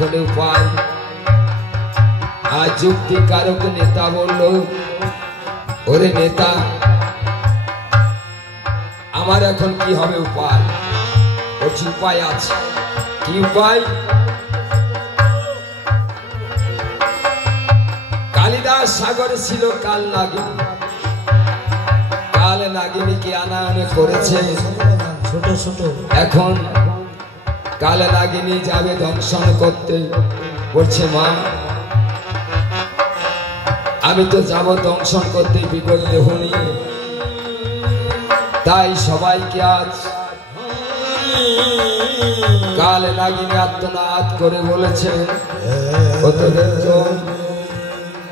এখন উপায়। আজ যুক্তিকারক নেতা বলল, ওরে নেতা আমার এখন কি হবে উপায়? বলছি উপায় আছে। কি উপায়? কালিদাস সাগরে ছিল কাল নাগিনী, কাল নাগিনীকে আনাআনি করেছে ছোট ছোট। এখন কাল নাগিনী যাবে দংশন করতে। বলছে মা আমি তো যাব দংশন করতে বিকল দেহ নিয়ে, তাই সবাইকে আজ কাল নাগিনী আত্মনাদ করে বলেছে, ও তোদের জম,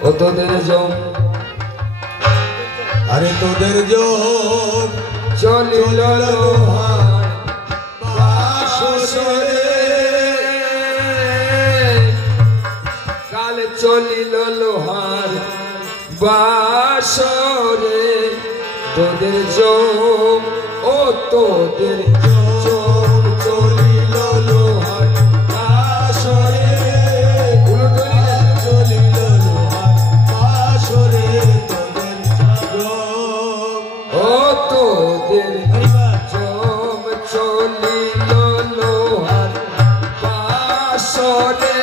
ও তোদের জম, আরে তোদের জম চলিল লোহার বাসরে, কাল চলিল লোহার বাসরে, তোদের জম, ও তোদের জম চলিল লোহার বাসরে, চলিল লোহার বাসরে, তোদের জম, ও তোদের জম চলিল লোহার বাসরে,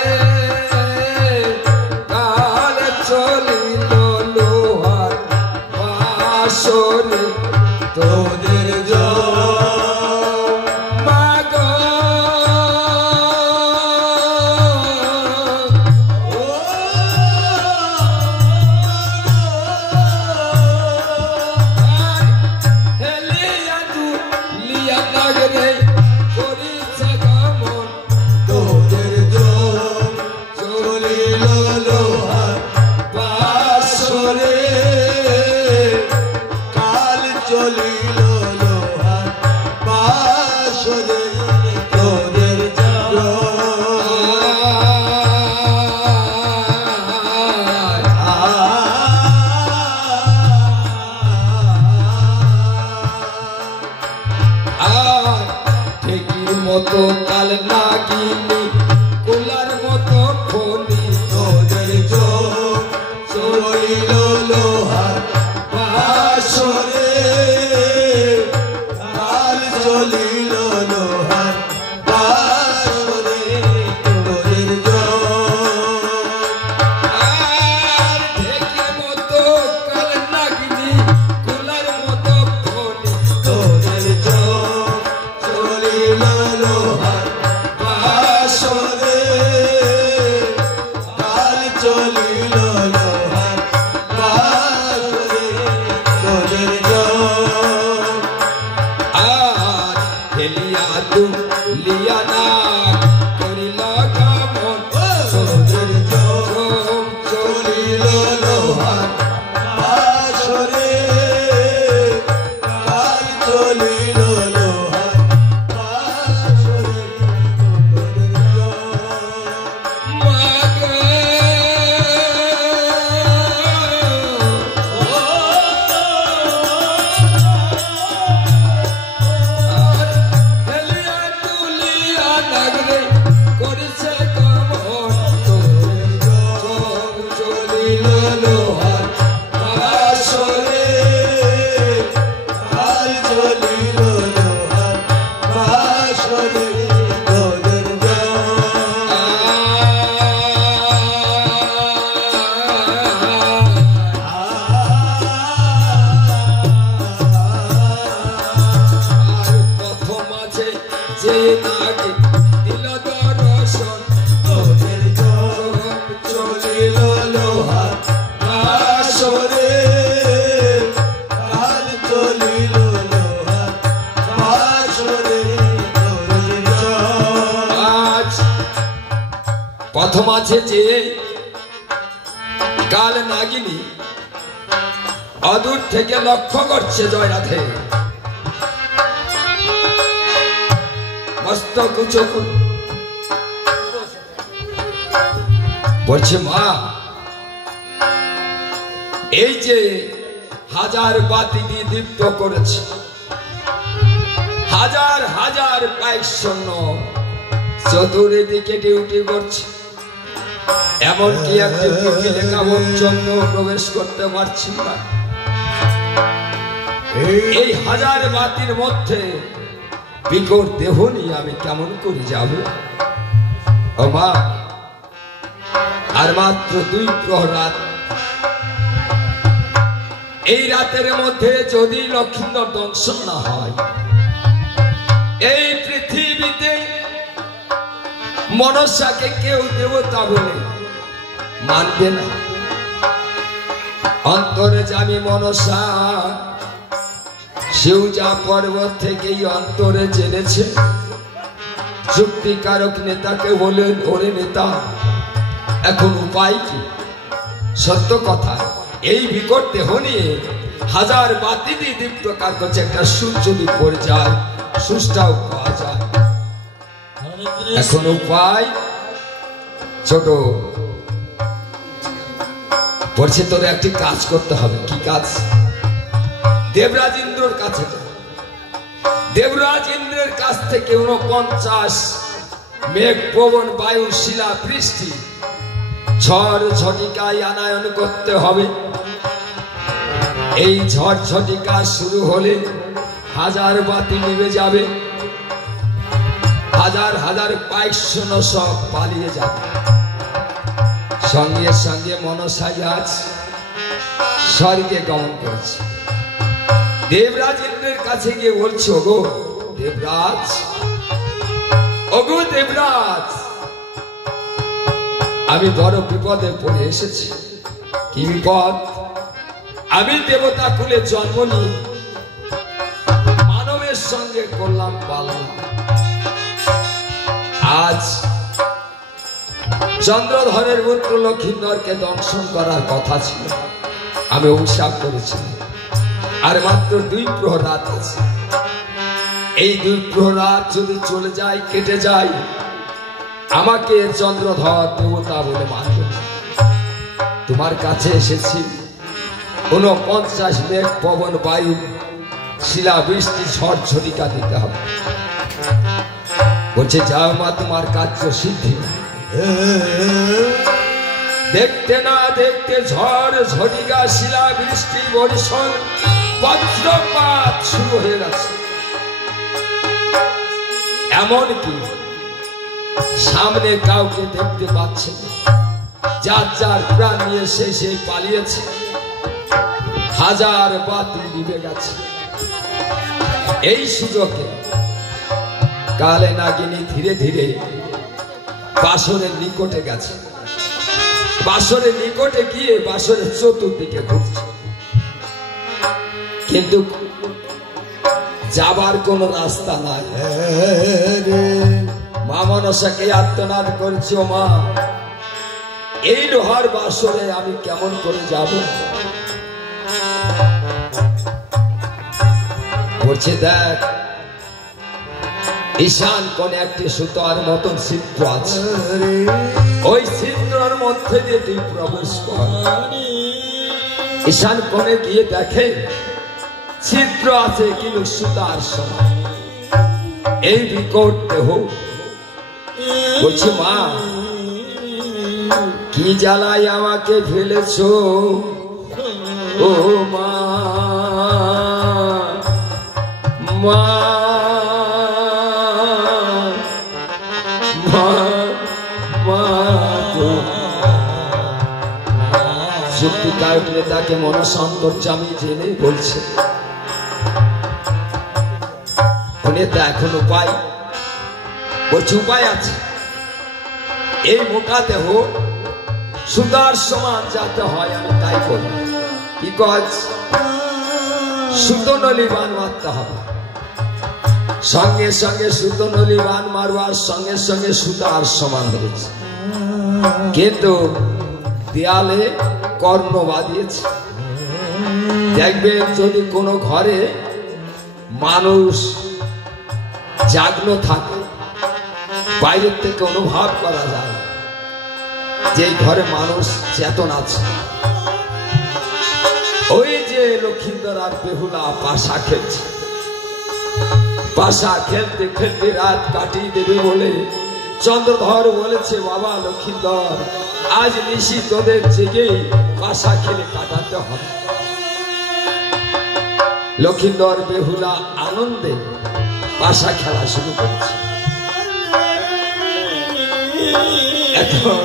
কাল চলিল লোহার বাসরে, তোদের জম। মাগো হেলিয়া দুলিয়া নগরে করিছে গমন, তোদের জম চলিল লোহার বাসরে, কাল চলিল লোহার বাসরে, তোদের জম। ঠেকির মতো কাল নাগিনী, কোলার মতো খনি, তোদের জম চলিল লোহার বাসরে, কাল চলিল লোহার বাসরে, তোদের জম। ঠেকির মতো কাল নাগিনী, কোলার মতো খনি, তোদের জম চলিল লোহার বাসরে, কাল চলিল লোহার বাসরে, তোদের জম। আর হেলিয়া দুলিয়া না করিল গমন, তোদের জম জম চলিল লোহার বাসরে, কাল চলিল লোহার বাসরে, তোদের জম। মাগে হেলিয়া দুলিয়া নগরে করিছে গমন, জম চলিল লোহার বাসরে, কাল চলিল লোহার বাসরে, তোদের জম। প্রথম আছে যে নাগে দিল দর্শন, তোদের জম জম চলিল লোহার বাসরে, কাল চলিল লোহার বাসরে, তোদের জম। আজ প্রথম আছে যে কাল নাগিনী অদূর থেকে লক্ষ্য করছে জয়রাধে, মস্তক উঁচু করে বলছে মা এই যে হাজার বাতি দিয়ে দীপ্ত করেছে, হাজার হাজার পায়ের সৈন্য চতুর্দিকে ডিউটি করছে, এমনকি একটি পিপিলে কামড় জন্য প্রবেশ করতে পারছি না। এই হাজার বাতির মধ্যে বিকট দেহ নিয়ে আমি কেমন করে যাব? ও মা, আর মাত্র 2 প্রহর রাত। এই রাতের মধ্যে যদি লক্ষিন্দর দংশন না হয়, এই পৃথিবীতে মনসাকে কেউ দেবতা বলে মানবে না। অন্তরে জামি মনসা শিউজা পর্বত থেকেই অন্তরে জেনেছে। যুক্তিকারক নেতাকে বলেন, ওরে নেতা, এখন উপায় কি? সত্য কথা, এই বিকট দেহ নিয়ে হাজার বাতি দিয়ে দীপ্ত কাগজে একটা সূর্য যদি পড়ে যায়, সুষ্টাও পাওয়া যায়। এখন উপায় ছোট বলছে, তোর একটি কাজ করতে হবে। কি কাজ? দেবরাজ ইন্দ্রর কাছে যা। দেবরাজ ইন্দ্রের কাছ থেকে 49 মেঘ পবন বায়ু শিলা বৃষ্টি ঝড় ঝটিকায় আনায়ন করতে হবে। এই ঝড় ঝটিকা শুরু হলে হাজার বাতি নিভে যাবে, হাজার হাজার পাইশন সব পালিয়ে যাবে। সঙ্গে সঙ্গে মনসাই আজ স্বর্গে গমন করেছে। দেবরাজ ইন্দ্রের কাছে গিয়ে বলছে, ওগো দেবরাজ, ওগো দেবরাজ, আমি বড় বিপদে পড়ে এসেছি। কি বিপদ? আমি দেবতা কুলে জন্ম নিয়ে মানবের সঙ্গে করলাম পালন। আজ চন্দ্রধরের পুত্র লক্ষিন্দরকে দংশন করার কথা ছিল, আমি অভিশাপ করেছি। আর মাত্র 2 প্রহর রাত আছে। এই 2 প্রহর রাত যদি চলে যায়, কেটে যায়, আমাকে চন্দ্রধর দেবতা বলে মানবে না। তোমার কাছে এসেছি 49 মেঘ পবন বায়ু শিলা বৃষ্টি ঝড় ঝটিকা দিতে হবে। বলছে, যাও মা, তোমার কার্য সিদ্ধি। দেখতে না দেখতে ঝড় ঝটিকা শিলা বৃষ্টি বর্ষণ বজ্রপাত শুরু হয়ে গেছে। এমনকি সামনে কাউকে দেখতে পাচ্ছে না, যার যার প্রাণ নিয়ে সে পালিয়েছে। হাজার বাতি নিভে গেছে। এই সুযোগে কালে নাগিনী ধীরে ধীরে বাসরের নিকটে গেছে। বাসরের নিকটে গিয়ে বাসরের চতুর্দিকে ঘুরছে, কিন্তু যাবার কোন রাস্তা নাই। মা মনসাকে আর্তনাদ করছে, ও মা, এই লোহার বাসরে আমি কেমন করে যাব? বলছে, দেখ, ঈশান কোণে একটি সুতার মতন ছিদ্র আছে। ওই ছিদ্রের মধ্যে দিয়ে তুই প্রবেশ কর। ঈশান কোণে গিয়ে দেখে ছিদ্র আছে, কিন্তু সুতার সমান। এই বিকট দেহ। বলছে, মা, কি জ্বালায় আমাকে ফেলেছ? ও মা, মা, যুক্তিকারক নেতাকে মনসন্তর্যামী জেনে বলছে, নেতা এখন উপায়? বলছে, উপায় আছে। এই মোটা দেহ সুতার সমান যাতে হয় আমি তাই করি। কি কাজ? সুতনলি বান মারতে হবে। সঙ্গে সঙ্গে সুতনলি বান মারবার সঙ্গে সঙ্গে সুতার সমান হয়েছে, কিন্তু দেয়ালে কর্ণ বাঁধিয়েছে। দেখবেন যদি কোনো ঘরে মানুষ জাগ্ন থাকে, বাইরের থেকে অনুভব করা যায় যে ঘরে মানুষ চেতন আছে। ওই যে লক্ষিন্দর আর বেহুলা পাশা খেলছে, পাশা খেলতে খেলতে রাত কাটিয়ে দেবে বলে চন্দ্রধর বলেছে, বাবা লক্ষিন্দর, আজ নিশি তোদের জেগেই পাশা খেলে কাটাতে হবে। লক্ষিন্দর বেহুলা আনন্দে পাশা খেলা শুরু করছে। এখন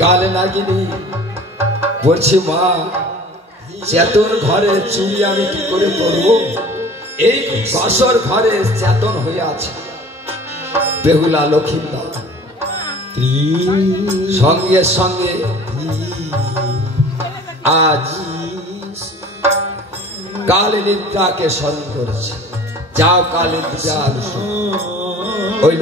কাল নাগিনী বলছে, মা চেতন ঘরে চুরি আমি কি করে করবো? এই বাসর ঘরে চেতন হয়ে আছে। বেহুলা লক্ষিন্দর সঙ্গে সঙ্গে আজ কাল নিদ্রাকে স্মরণ করেছে। যাও কাল নিদ্রা, ওই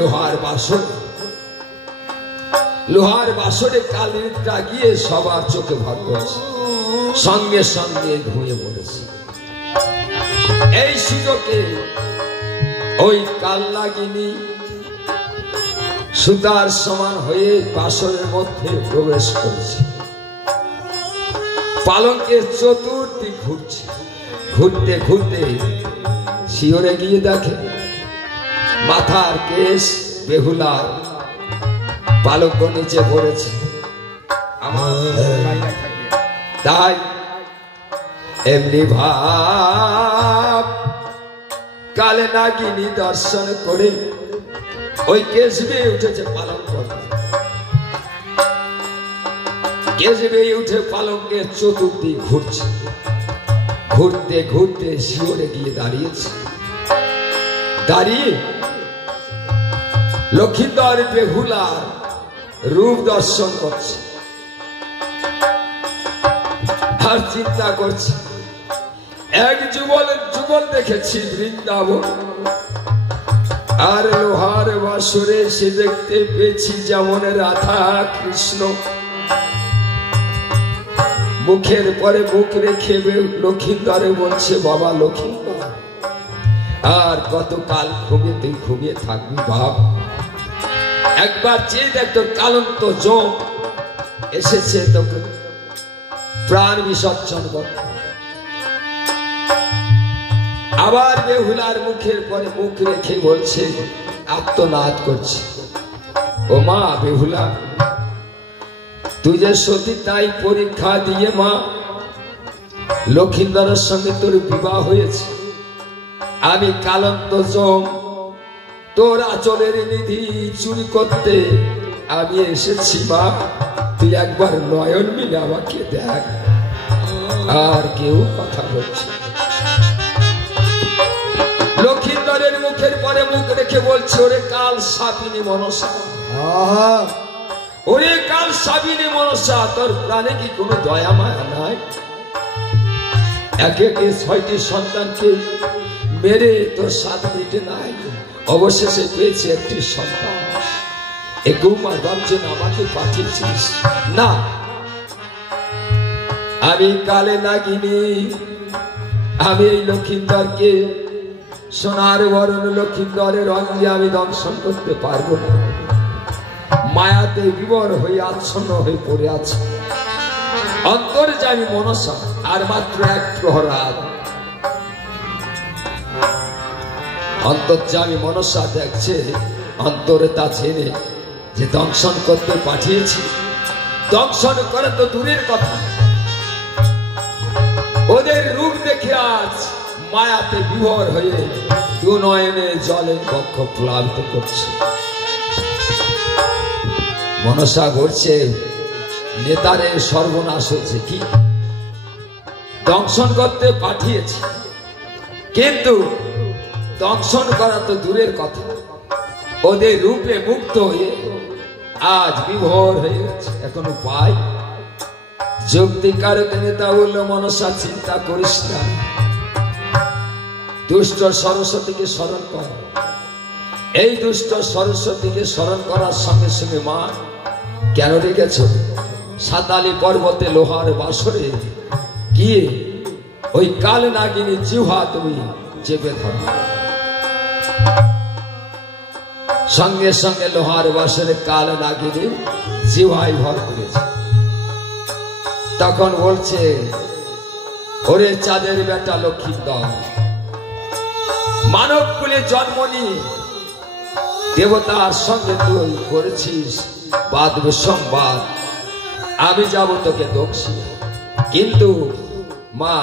লোহার বাসরে কাল নিদ্রা গিয়ে সবার চোখে ভর করেছে, সঙ্গে সঙ্গে ঘুমিয়ে পড়েছে। এই সুযোগে ওই কাল নাগিনী সুতার সমান হয়ে বাসরের মধ্যে প্রবেশ করেছে। পালঙ্কের চতুর্দিক ঘুরছে, ঘুরতে ঘুরতে শিওরে গিয়ে দেখে মাথার কেশ বেহুলার পালঙ্ক নিচে পড়েছে। তাই এমনি ভাব কালে নাগিনী দর্শন করে ওই কেশ বেয়ে উঠেছে পালঙ্ক, কেশ বেয়ে উঠে পালঙ্কের চতুর্দিক ঘুরছে। ঘুরতে ঘুরতে শিওরে গিয়ে দাঁড়িয়েছে। দাঁড়িয়ে লক্ষিন্দর বেহুলার রূপ দর্শন করছে আর চিন্তা করছে, এক যুগল দেখেছি বৃন্দাবন, আর লোহার বাসরে সে দেখতে পেয়েছি যেমন রাধা কৃষ্ণ। মুখের পরে মুখ রেখে লক্ষিন্দরে বলছে, বাবা লক্ষিন্দর, আর কতকাল ঘুমিয়ে থাকবি বাপ? একবার চেয়ে দেখ, তোর কালন্ত জম এসেছে তোকে প্রাণ বিসর্জন করতে। আবার বেহুলার মুখের পরে মুখ রেখে বলছে, আত্মনাদ করছে, ও মা বেহুলা, তুই যে সতী তাই পরীক্ষা দিয়ে মা লক্ষিন্দরের সঙ্গে তোর বিবাহ হয়েছে। আমি কালন্ত জম তোর আচলের নিধি চুরি করতে আমি এসেছি মা, তুই একবার নয়ন মিলে আমাকে দেখ। আর কেউ কথা বলছে। লক্ষিন্দরের মুখের পরে মুখ রেখে বলছে, ওরে কাল সাপিনী মনসা, ওরে কাল সাপিনী মনসা, তোর প্রাণে কি কোনো দয়া মায়া নাই? একে একে 6টি সন্তানকে মেরে তোর 7 মিনিটে নাই, অবশেষে পেয়েছে একটি সন্তান। এ গৌমার ভাবছেন আমাকে পাঠিয়েছিস না, আমি কালে নাগিনী, আমি এই লক্ষিন্দরকে সোনার বরণ লক্ষিন্দরের অঙ্গে আমি দংশন করতে পারবো না। মায়াতে বিবর হয়ে আচ্ছন্ন হয়ে পড়ে আছে। অন্তর্যামী মনসা আর মাত্র 1 প্রহরাত। অন্তর্যামী মনসা দেখছে, অন্তরে তা জেনে যে দংশন করতে পাঠিয়েছি, দংশন করে তো দূরের কথা, ওদের রূপ দেখে আজ মায়াতে বিভোর হয়ে 2 নয়নে জলে বক্ষ প্লাবিত করছে। মনসা ঘুরছে, নেতারে সর্বনাশ হয়েছে। কি দংশন করতে পাঠিয়েছি, কিন্তু দংশন করা তো দূরের কথা, ওদের রূপে মুক্ত হয়ে আজ বিভোর হয়ে গেছে। এখন উপায়? যুক্তিকারক নেতা বলল, মনসা চিন্তা করিস না, দুষ্ট সরস্বতীকে স্মরণ কর। এই দুষ্ট সরস্বতীকে স্মরণ করার সঙ্গে সঙ্গে মা কেন রেখেছ? সাতালি পর্বতে লোহার বাসরে গিয়ে ওই কাল নাগিনী জিহ্বা তুমি চেপে ধরো। সঙ্গে সঙ্গে লোহার বাসরে কাল নাগিনী জিহ্বায় ভর করেছে। তখন বলছে, ওরে চাঁদের বেটা লক্ষিন্দর, মানব কুলে জন্ম নিয়ে দেবতার সঙ্গে তুই করেছিস বাদ বিসংবাদ, আমি যাব তোকে দোষী। কিন্তু মা,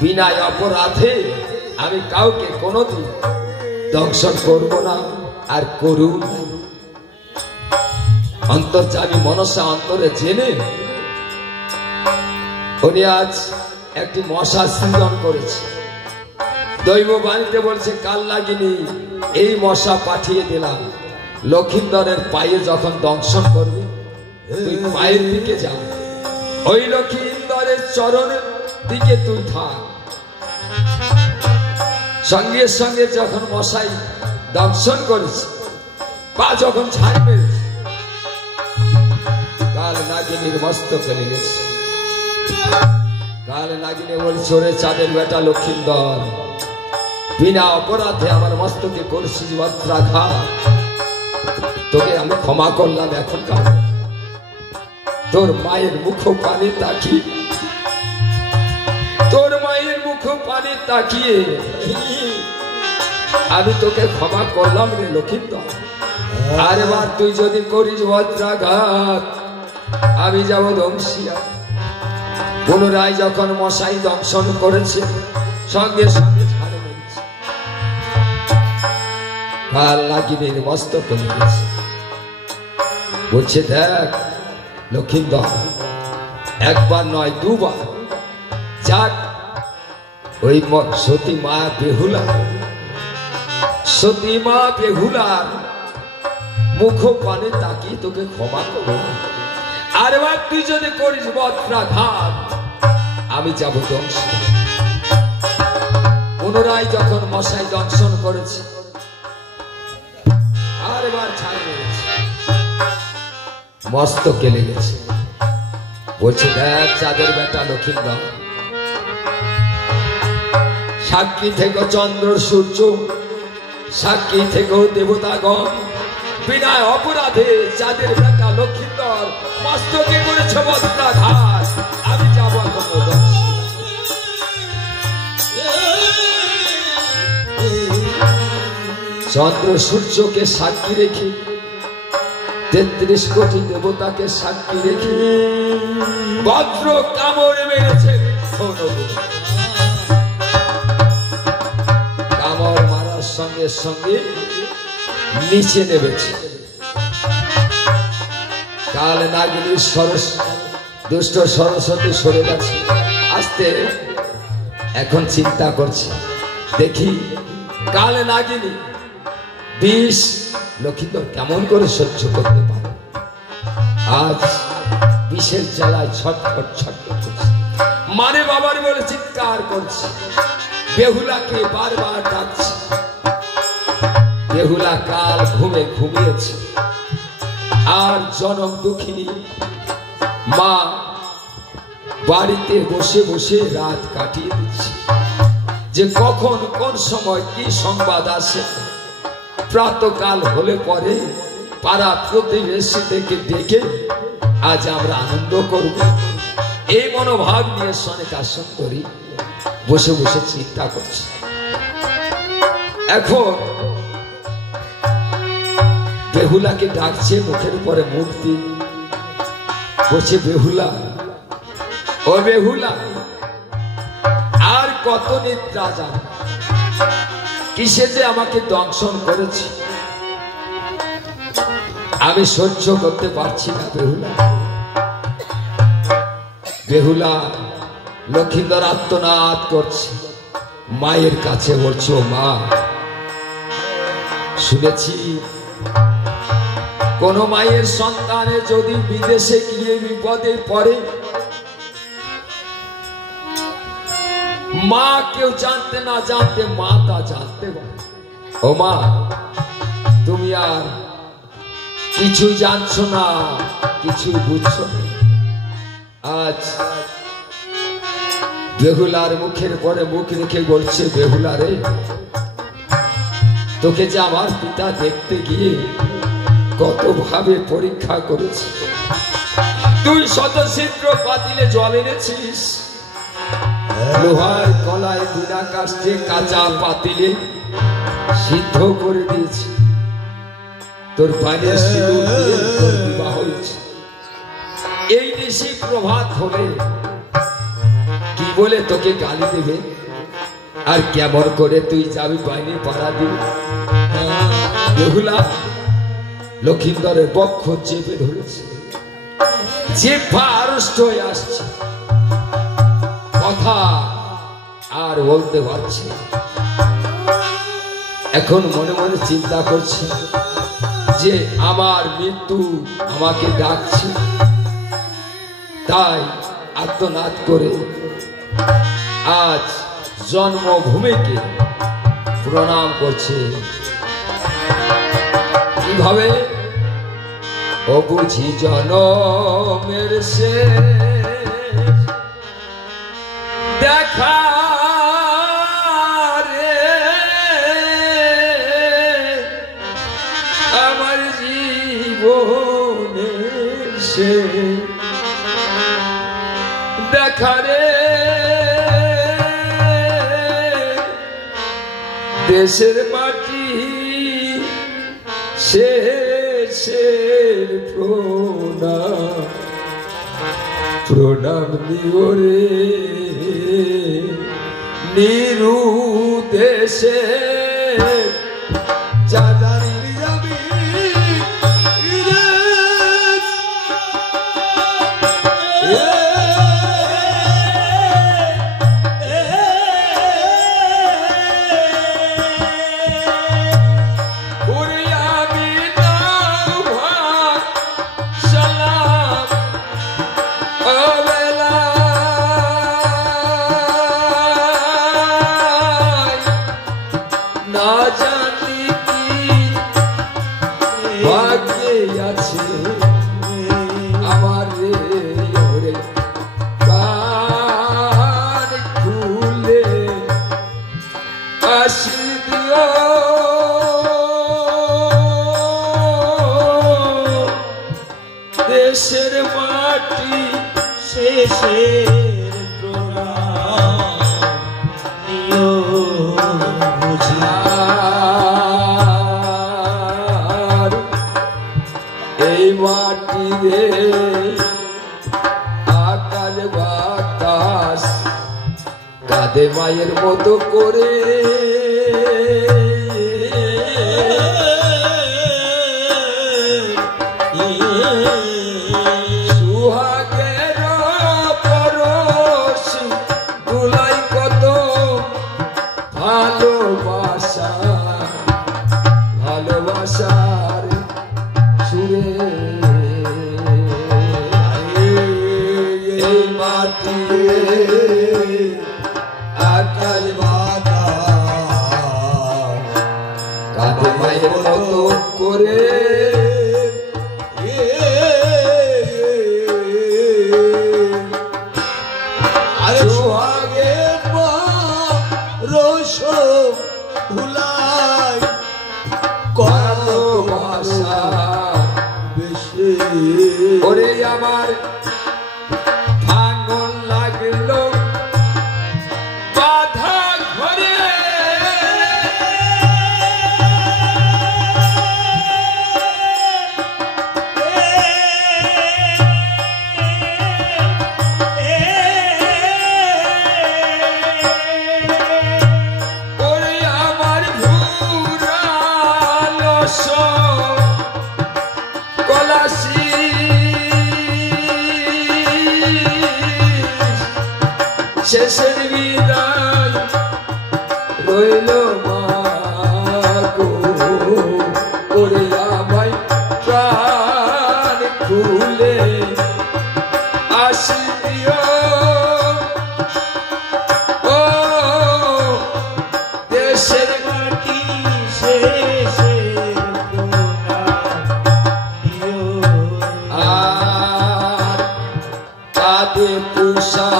বিনা অপরাধে আমি কাউকে কোনোদিন দংশন করব না, আর করু না। অন্তর্যামী মনসা অন্তরে জেনে উনি আজ একটি মশা সৃজন করেছে। দৈব বাণীতে বলছে, কাল লাগিনি এই মশা পাঠিয়ে দিলাম, লক্ষিন্দরের পায়ে যখন দংশন করবে তুই পায়ের দিকে যা, ওই লক্ষিন্দরের চরণের দিকে তুই থাক। সঙ্গে সঙ্গে যখন মশাই দংশন করেছে, পা যখন ছাড় মেরেছে, কাল নাগিনীর মস্তকে লেগেছে। কাল নাগিনী বলছে, ওরে চাঁদের বেটা লক্ষিন্দর, বিনা অপরাধে আমার মস্তকে করছিস বজ্রাঘাত, তোকে আমি ক্ষমা করলাম। এখন কাল তোর মায়ের মুখ পানি তাকিয়ে, তোর মায়ের মুখ পানি তাকিয়ে আমি তোকে ক্ষমা করলাম রে লক্ষিন্দর। আর এবার তুই যদি করিস বজ্রাঘাত, আমি যাব ধ্বংসিয়া। পুনরায় যখন মশাই দংশন করেছে, সঙ্গে সঙ্গে ছাড়ে মেরেছে। কাল নাগিনীর মস্তকে লেগেছে। বলছে, দেখ লক্ষিন্দর, একবার নয় দুবার, যাক ওই সতী মা বেহুলা, সতী মা বেহুলার মুখ পানে তাকিয়ে তোকে ক্ষমা করো। আর এবার তুই যদি করিস বজ্রাঘাত, আমি যাব ধ্বংস। পুনরায় যখন মশাই দংশন করেছে, আর এবার ছাড় মেরেছে, মস্তকে লেগেছে। বলছে, দেখ চাঁদের বেটা লক্ষিন্দর, সাক্ষী থেকে চন্দ্র সূর্য, সাক্ষী থেকে দেবতাগণ, বিনা অপরাধে চাঁদের বেটা লক্ষিন্দর মস্তকে করেছে বজ্রাঘাত, আমি যাব এখন। চন্দ্র সূর্যকে সাক্ষী রেখে, 33 কোটি দেবতাকে সাক্ষী রেখে বজ্র কামড় মেরেছে। কামড় মারার সঙ্গে সঙ্গে নিচে নেমেছে। কাল নাগিনীর দুষ্ট সরস্বতী সরে গেছে, আসতে এখন চিন্তা করছে, দেখি কাল নাগিনী বিষ লক্ষিন্দর কেমন করে সহ্য করতে পারে। আজ বিষের জ্বালায় ছটফট ছটফট করছে, মানে বাবার বলে চিৎকার করছে, বেহুলাকে বারবার ডাকছে। বেহুলা কাল ঘুমিয়েছে, আর জনম দুঃখিনী মা বাড়িতে বসে বসে রাত কাটিয়ে দিচ্ছে, যে কখন কোন সময় কি সংবাদ আসে। প্রাতকাল হলে পরে পাড়া প্রতিবেশী থেকে ডেকে আজ আমরা আনন্দ করব, এই মনোভাব নিয়ে সনেকা সুন্দরী বসে বসে চিন্তা করছে। এখন বেহুলাকে ডাকছে, মুখের উপরে মুখ দিয়ে বলছে, বেহুলা, ও বেহুলা, আর কত নিদ্রা জানো, কিসে যে আমাকে দংশন করেছে, আমি সহ্য করতে পারছি না বেহুলা। বেহুলা লক্ষিন্দর আত্মনাদ করছে, মায়ের কাছে বলছে, ও মা, শুনেছি কোন মায়ের সন্তানে যদি বিদেশে গিয়ে বিপদে পড়ে, মা কেউ জানতে না জানতে মা তা জানতে পারে। ও মা, তুমি আর কিছু জানছো না, কিছু বুঝছো না। আজ বেহুলার মুখের পরে মুখ রেখে বলছে, বেহুলা রে, তোকে যে আমার পিতা দেখতে গিয়ে কত ভাবে পরীক্ষা করেছে। তুই শতছিদ্র পাতিলে জল এনেছিস, লোহার কলায় বিনা কাস্তে কাঁচা পাতিলে সিদ্ধ করে দিয়েছি। তোর পায়ের সিঁদুর দিয়ে তোর বিবাহ হয়েছে। এই নিশি প্রভাত হলে কি বলে তোকে গালি দেবে আর কেমন করে তুই যাবি বাইরে পাড়া দিবি? বেহুলা লক্ষিন্দরের বক্ষ চেপে ধরেছে, জিহ্বা আড়ষ্ট হয়ে আসছে, কথা আর বলতে পারছি না। এখন মনে মনে চিন্তা করছি যে আমার মৃত্যু আমাকে ডাকছে, তাই আত্মনাদ করে আজ জন্মভূমিকে প্রণাম করছে। কিভাবে? ও বুঝি জনমের শেষ দেখা রে আমার জীবনের শেষ দেখা রে দেশের মাটি শেষের প্রণাম প্রণাম দিও রে নিরু দেশে চাঁদারি যাবি দেশের মাটি শেষের প্রণাম নিও বুঝার এই মাটি রে আকাশ বাতাস কাঁদে মায়ের মতো করে ভালোবাসার সুরে এই মাটি আকাশ বাতাস কাঁদে মায়ের মতো করে ভুলাই ভালোবাসা বেশি ওরে আমার ভাঙন লাগলো বাধা ঘরে শেষের বিদায় রইল মা গো ওরে আমায় প্রাণ খুলে আসিও ও দেশের মাটি শেষের প্রণাম নিও আর কাঁদে পুষা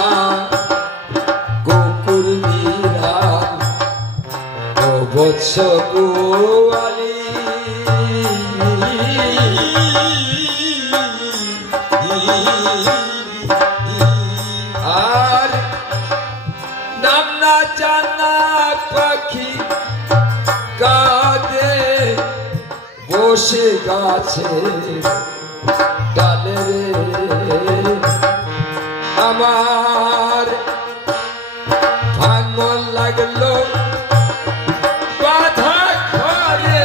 বৎস গোয়ালি আর নাম না জানা পাখি কাঁদে বসে গাছে ডালে রে আমার ভাঙন লাগলো বাধা ঘরে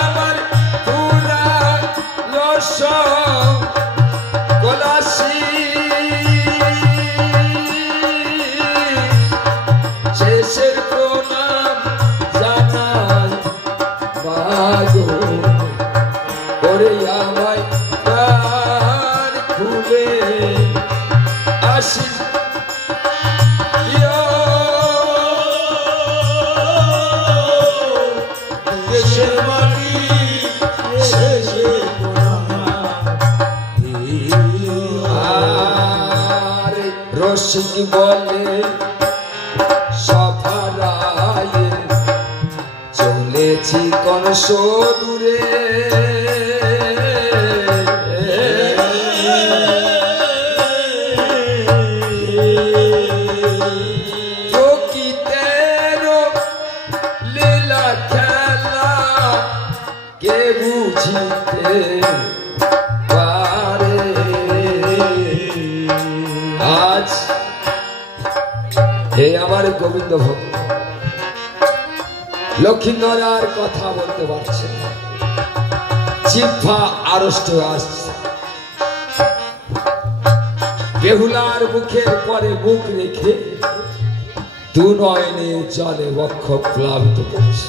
আমার পুরা লস গলাসি শেষের প্রণাম জানাই মাগো ওরে আমায় প্রাণ খুলে আসি দেশের মাটি শেষে আরে রসিক বলে সফারায়ে চলেছি কোন দূরে প্রকৃতের লীলা খেলা কে বুঝিতে পারে আজ হে আমার গোবিন্দ ভক্ত লক্ষ্মীন্দর আর কথা বলতে পারছে না জিহ্বা আড়ষ্ট আসছে বেহুলার মুখের পরে মুখ রেখে দু নয়নে জলে বক্ষ প্লাবিত করছে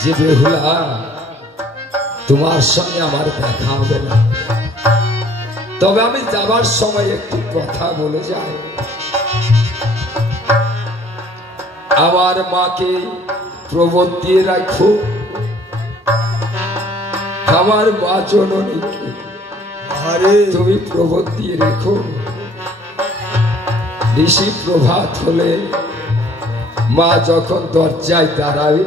যে বেহুলা তোমার সঙ্গে আমার দেখা হবে না তবে আমি যাবার সময় একটি কথা বলে যাই আমার মাকে প্রবোধ দিয়ে রাখো আমার মা জননীকে আরে তুমি প্রবোধ দিয়ে রেখো ঋষি প্রভাত হলে মা যখন দরজায় দাঁড়াবে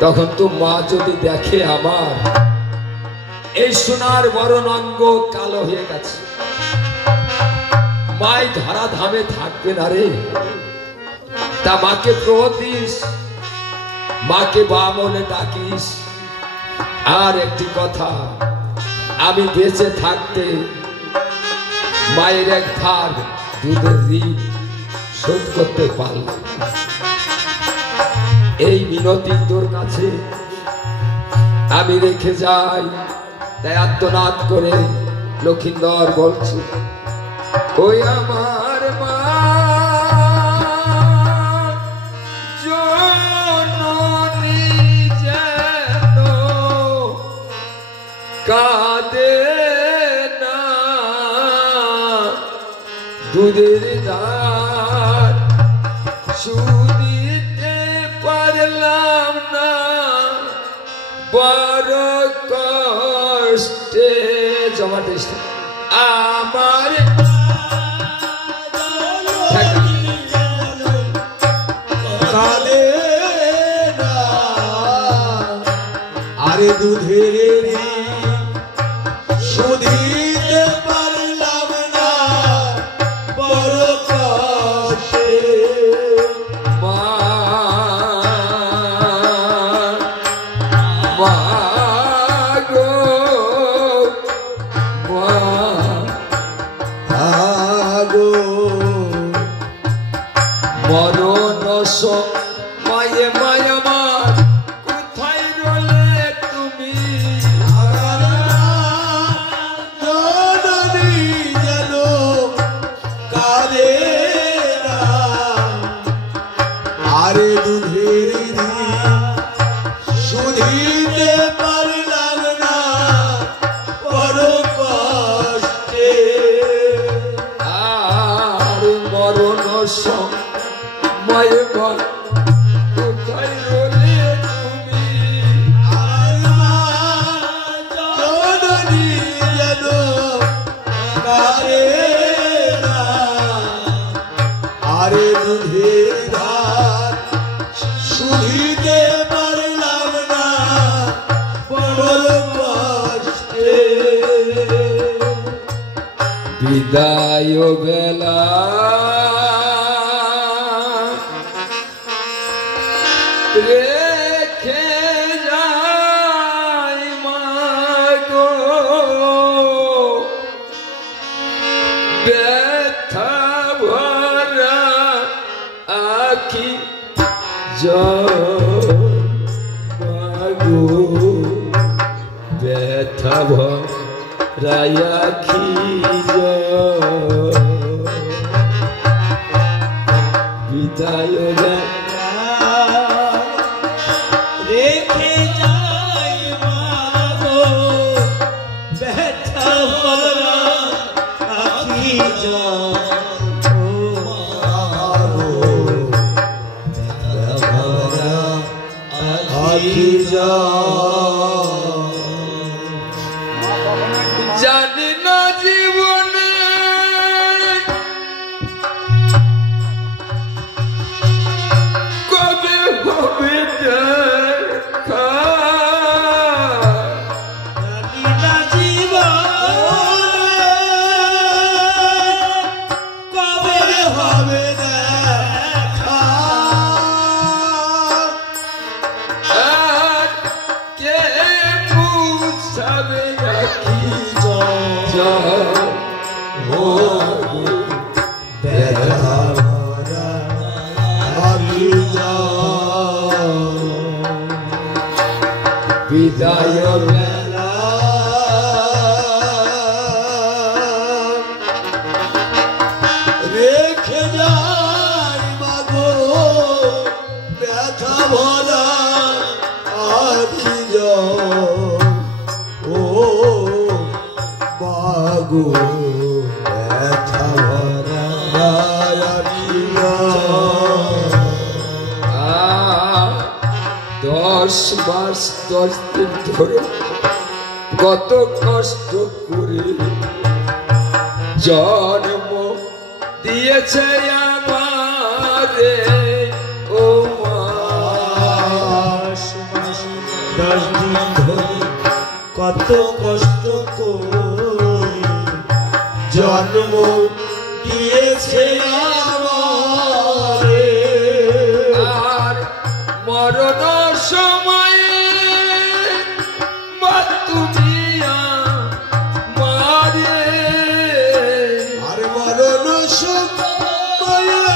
তখন তো মা যদি দেখে আমার এই সোনার বরণ অঙ্গ কালো হয়ে গেছে মাই ধরা ধামে থাকবে না রে তা মাকে প্রবোধ দিস মাকে বামনে ডাকিস আর একটি কথা আমি বেঁচে থাকতে মায়ের এক ধার দুধের ঋণ শোধ করতে পারলাম এই মিনতি তোর কাছে আমি রেখে যাই তাই আত্মনাদ করে লক্ষিন্দর বলছি ওই আমার মা জননী যেন কাঁদে না দুধের ধার শুনিতে পারলাম না বড় কষ্টে জমা দিস আমার কালে না আরে দুধের শুধিতে পারলাম না বড় কষ্টে মা গো মা আগো মরণ মায়ে মায়ামার কোথায় রলে তুমি জননী যেন কাঁদে না আরে দুধের শুধিতে পারলাম না বড় কষ্টে আর মরণ মায়ে মা কোথায় রলে তুমি জননী যেন কাঁদে না আরে দুধের ধার শুধিতে পারলাম না বড় কষ্টে বিদায় বেলা রেখে যাই মাগো ব্যথা ভরা আখি মাগো ব্যথা ভরা আখি বিদায় রেখে যাই মাগো ব্যথা ভরা আখি জানি না জীবনে কবে হবে দেখা জানি না জীবনে কবে হবে দেখা আর কে মুছাবে আখি ব্যথা ভরা আখি বিদায় বেলা রেখে যাই মাগো ব্যথা ভরা আখি ও মাগো ব্যথা ভরা আখি 10 মাস 10 দিন ধরে কত কষ্ট করে জন্ম দিয়েছে আমারে ও মা 10 দিন ধরে কত কষ্ট করে জন্ম দিয়েছে আমারে আর মরণ সময়ে মা তুমি আমারে আর মরণ সময়ে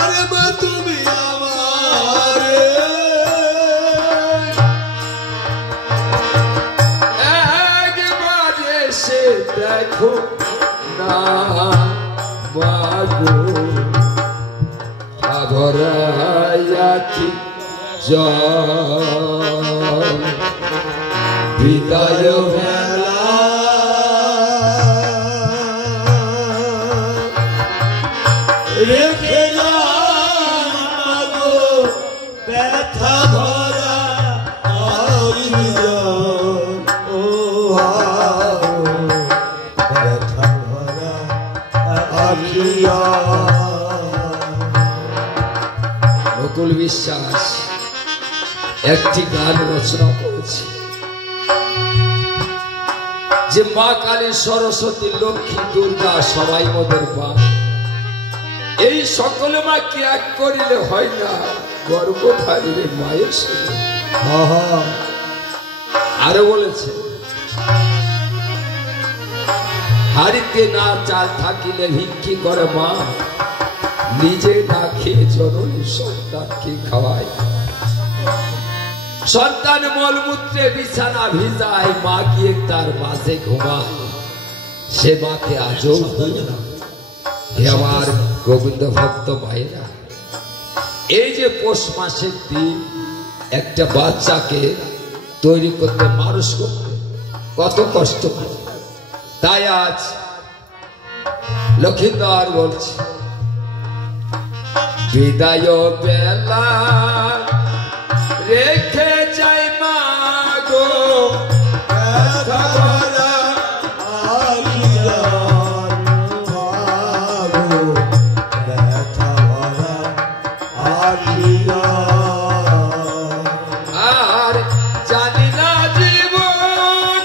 আরে মা তুমি আমারে একবার এসে দেখো না মাগো আধরায়াকি বিদায় বেলা রেখে যাই মাগো ব্যথা ভরা আখি ও ব্যথা ভরা আখি নকুল বিশ্বাস একটি গান রচনা করেছে যে মা কালী সরস্বতী লক্ষ্মী দুর্গা সবাই মোদের মা এই সকলে মাকে এক করিলে হয় না গর্ভধারীর মায়ের সঙ্গে আরো বলেছে হাড়িতে না চাল থাকিলে ভিক্ষি করে মা নিজে না খেয়ে জননী সন্তানকে খাওয়ায় সন্তান মলমূত্রে বিছানা ভিজায় মা গিয়ে তার মাঝে ঘুমায় সে মাকে আজও ভুল না হে আমার গোবিন্দ ভক্ত ভাইরা এই যে পৌষ মাসের দিন একটা বাচ্চাকে তৈরি করতে মানুষ করতে কত কষ্ট করে তাই আজ লক্ষিন্দর বলছে বিদায় বেলা রেখে যাই মাগো ব্যথা ভরা আখি মাগো ব্যথা ভরা আখি আর জানি না জীবন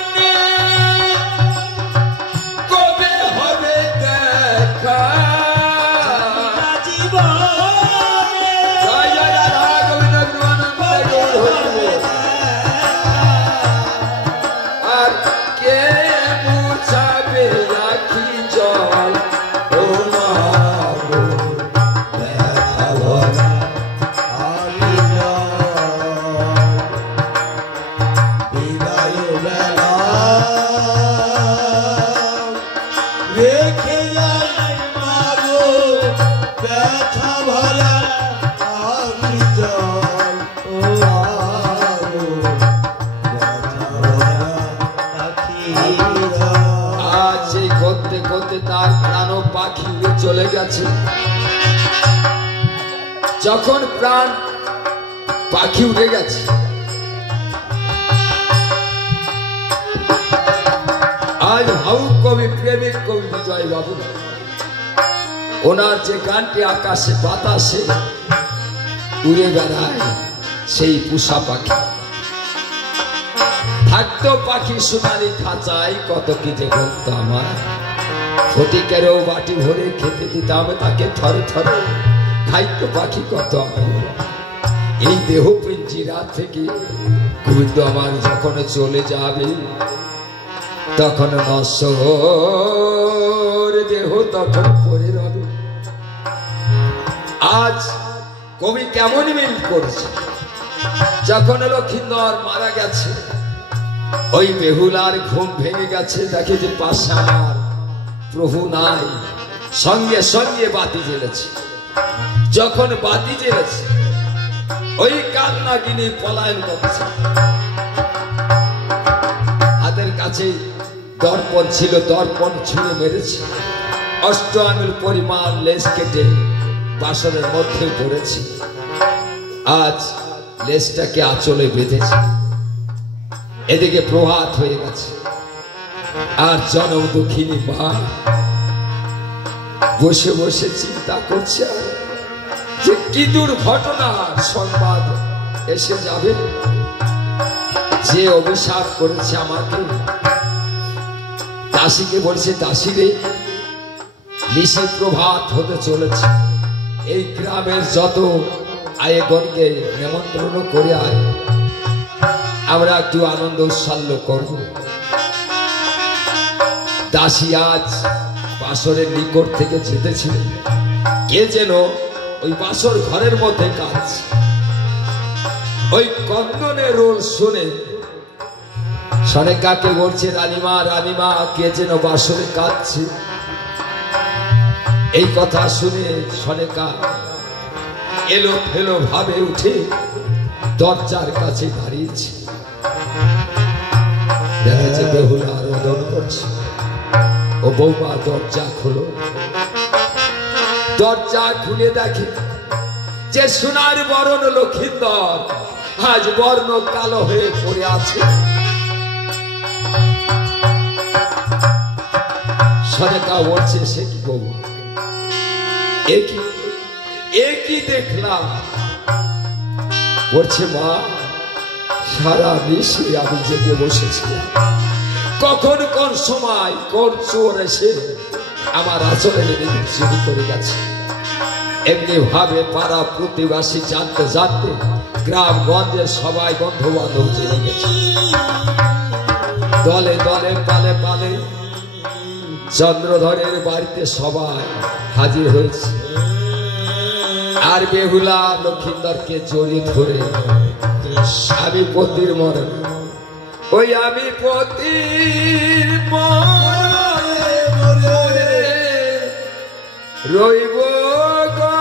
রেখে যায় মাগো ব্যথা ভরা আখি জল ও মাগো ব্যথা ভরা আখি জল। আজ এই করতে করতে তার প্রাণ পাখি উড়ে চলে গেছে। যখন প্রাণ পাখি উড়ে গেছে, আজ ভাবুক কবি, প্রেমিক কবি বিজয় বাবু, ওনার যে গানটি আকাশে বাতাসে উড়ে বেড়ায়, সেই পুষা পাখি থাকতো পাখি সোনালি খাঁচায়, কত কি যে করতো আমার। ফটিকেরও বাটি ভরে খেতে দিতাম তাকে থরে থরে, খাইতো পাখি কত আমার। এই দেহ পিঞ্জিরা থেকে গোবিন্দ আমার যখন চলে যাবে, তখন নশ্বর দেহ তখন পড়ে রবে। আজ কবি কেমন মিল করছে, যখন লক্ষিন্দর মারা গেছে, ওই বেহুলার ঘুম ভেঙে গেছে, দেখে যে পাশে আমার প্রভু নাই, সঙ্গে সঙ্গে বাতি জ্বেলেছে। যখন বাতি জ্বেলেছে, ওই কান্নাগিনী পলায়ন করছে। হাতের কাছে দর্পণ ছিল, দর্পণ ছুঁড়ে মেরেছে, 8 আঙুল পরিমাণ লেজ কেটে বাসনের মধ্যে পড়েছে। আজ লেজটাকে আঁচলে বেঁধেছে। এদিকে প্রভাত হয়ে গেছে, আর জনম দুঃখিনী মা বসে বসে চিন্তা করছে যে কি দুর্ঘটনার সংবাদ এসে যাবে। যে অভিশাপ করেছে আমাকে, দাসীকে বলছে, দাসী রে, নিশি প্রভাত হতে চলেছে, এই গ্রামের যত আয়েগণকে নেমন্ত্রণ করে আয়, আমরা একটু আনন্দ উৎসাল্য করব। দাসী আজ বাসরের নিকট থেকে যেতেছিল, কে যেন ওই বাসর ঘরের মধ্যে কাজ, ওই কন্দনের রোল শুনে সনেকাকে বলছে, রানীমা রানীমা, কে যেন বাসরে কাঁদছে। এই কথা শুনে সনেকা এলো ফেলো ভাবে উঠে দরজার কাছে দাঁড়িয়েছে। দেখা যাচ্ছে বেহুলা রোদন করছে। ও বৌমা, দরজা খোলো। দরজা খুলে দেখে যে সোনার বরণ লক্ষিন্দর আজ বর্ণ কালো হয়ে পড়ে আছে। সনেকা বলছে, সে কি বউ, একই দেখলাম। বলছে, মা, সারা নিশে আমি জেগে বসেছিলাম, কখন কোন সময় কোন চোর এসে আমার আচলে চুরি করে গেছে। এমনি ভাবে পাড়া প্রতিবাসী জানতে জানতে গ্রামগঞ্জে সবাই বন্ধু বান্ধব জেনে গেছে। দলে দলে পালে পালে চন্দ্রধরের বাড়িতে সবাই হাজির হয়েছে। আর বেহুলা লক্ষিন্দরকে জড়িয়ে ধরে, আমি পতির মরণ, ওই আমি পতির মরণে রইব গো,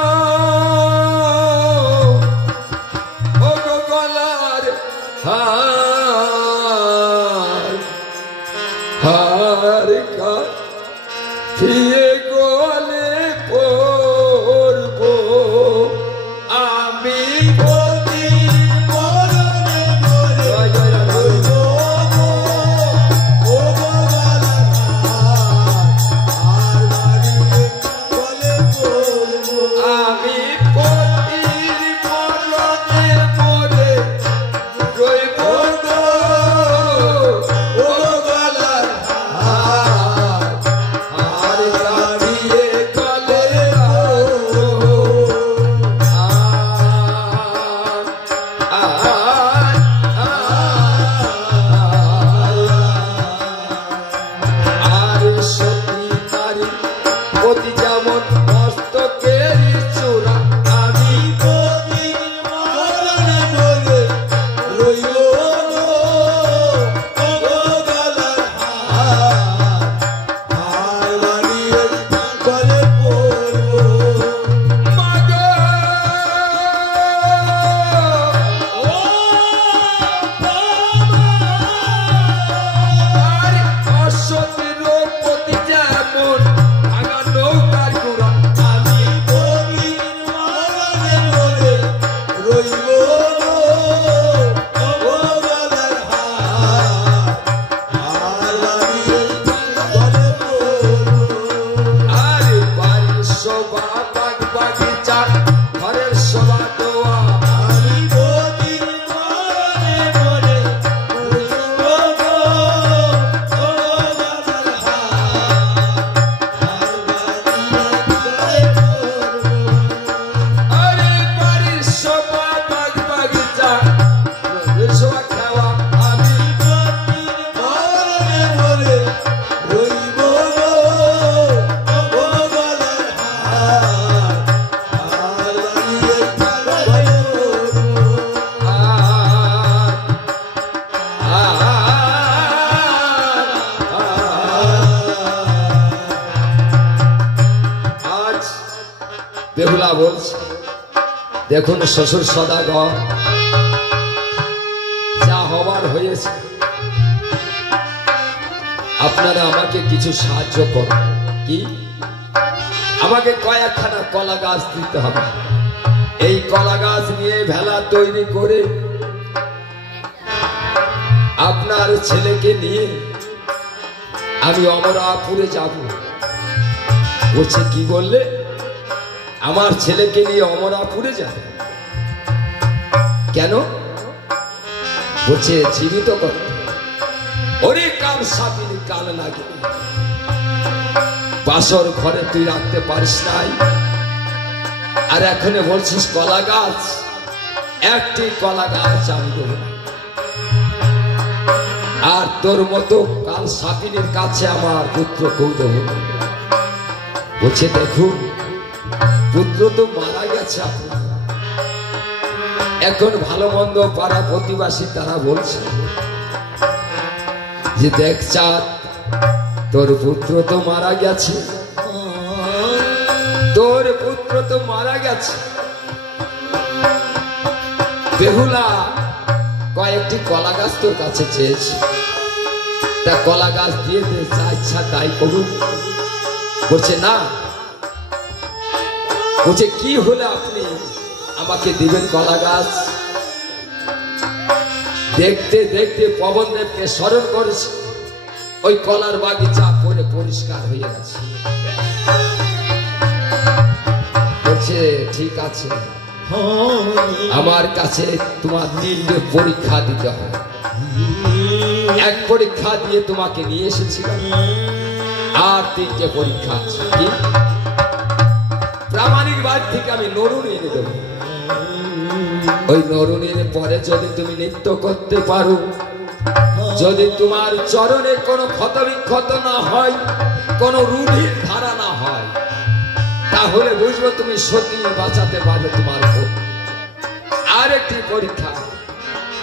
ও গো গলার হার হার কাঠিয়ে গলে পড়ব আমি। বেহুলা বলছে, দেখুন শ্বশুর সদাগর, যা হবার হয়েছে, আপনারা আমাকে কিছু সাহায্য করুন। কি? আমাকে কয়েকখানা কলা গাছ দিতে হবে। এই কলা গাছ নিয়ে ভেলা তৈরি করে আপনার ছেলেকে নিয়ে আমি অমরাপুরে যাব। বলছে, কি বললে? আমার ছেলেকে নিয়ে অমরাপুরে যাবে? কেন? বলছে, জীবিত করতে। ওরে কাল সাপিনী কাল লাগে, বাসর ঘরে তুই রাখতে পারিস নাই, আর এখন বলছিস কলা গাছ? একটি কলা গাছ আমি দেব না। আর তোর মতো কাল সাপিনীর কাছে আমার পুত্র কেউ দেব না। বলছে, দেখুন পুত্র তো মারা গেছে আপনার। এখন ভালো মন্দ পাড়া প্রতিবাসী তারা বলছে যে, দেখ চাঁদ, তোর পুত্র তো মারা গেছে, তোর পুত্র তো মারা গেছে। বেহুলা কয়েকটি কলা গাছ তোর কাছে চেয়েছে, তা কলা গাছ দিয়ে দে, যা ইচ্ছা তাই করুন। বলছে, না। বলছে, কি হলে আপনি আমাকে দিবেন কলা গাছ? দেখতে দেখতে পবনদেবকে স্মরণ করেছে, ওই কলার বাগিচা পরে পরিষ্কার হয়ে গেছে। বলছে, ঠিক আছে, আমার কাছে তোমার 3টে পরীক্ষা দিতে হবে। এক পরীক্ষা দিয়ে তোমাকে নিয়ে এসেছিলাম, আর 3টে পরীক্ষা আছে। কি? প্রামাণিক বাড়ি থেকে আমি নরুন এনে দেব। ওই নরুনের পরে যদি তুমি নৃত্য করতে পারো, যদি তোমার চরণে কোনো ক্ষত বিক্ষত না হয়, কোনো রুধির ধারা না হয়, তাহলে বুঝবো তুমি সত্যি বাঁচাতে পারবে তোমার ভোগ। আরেকটি পরীক্ষা,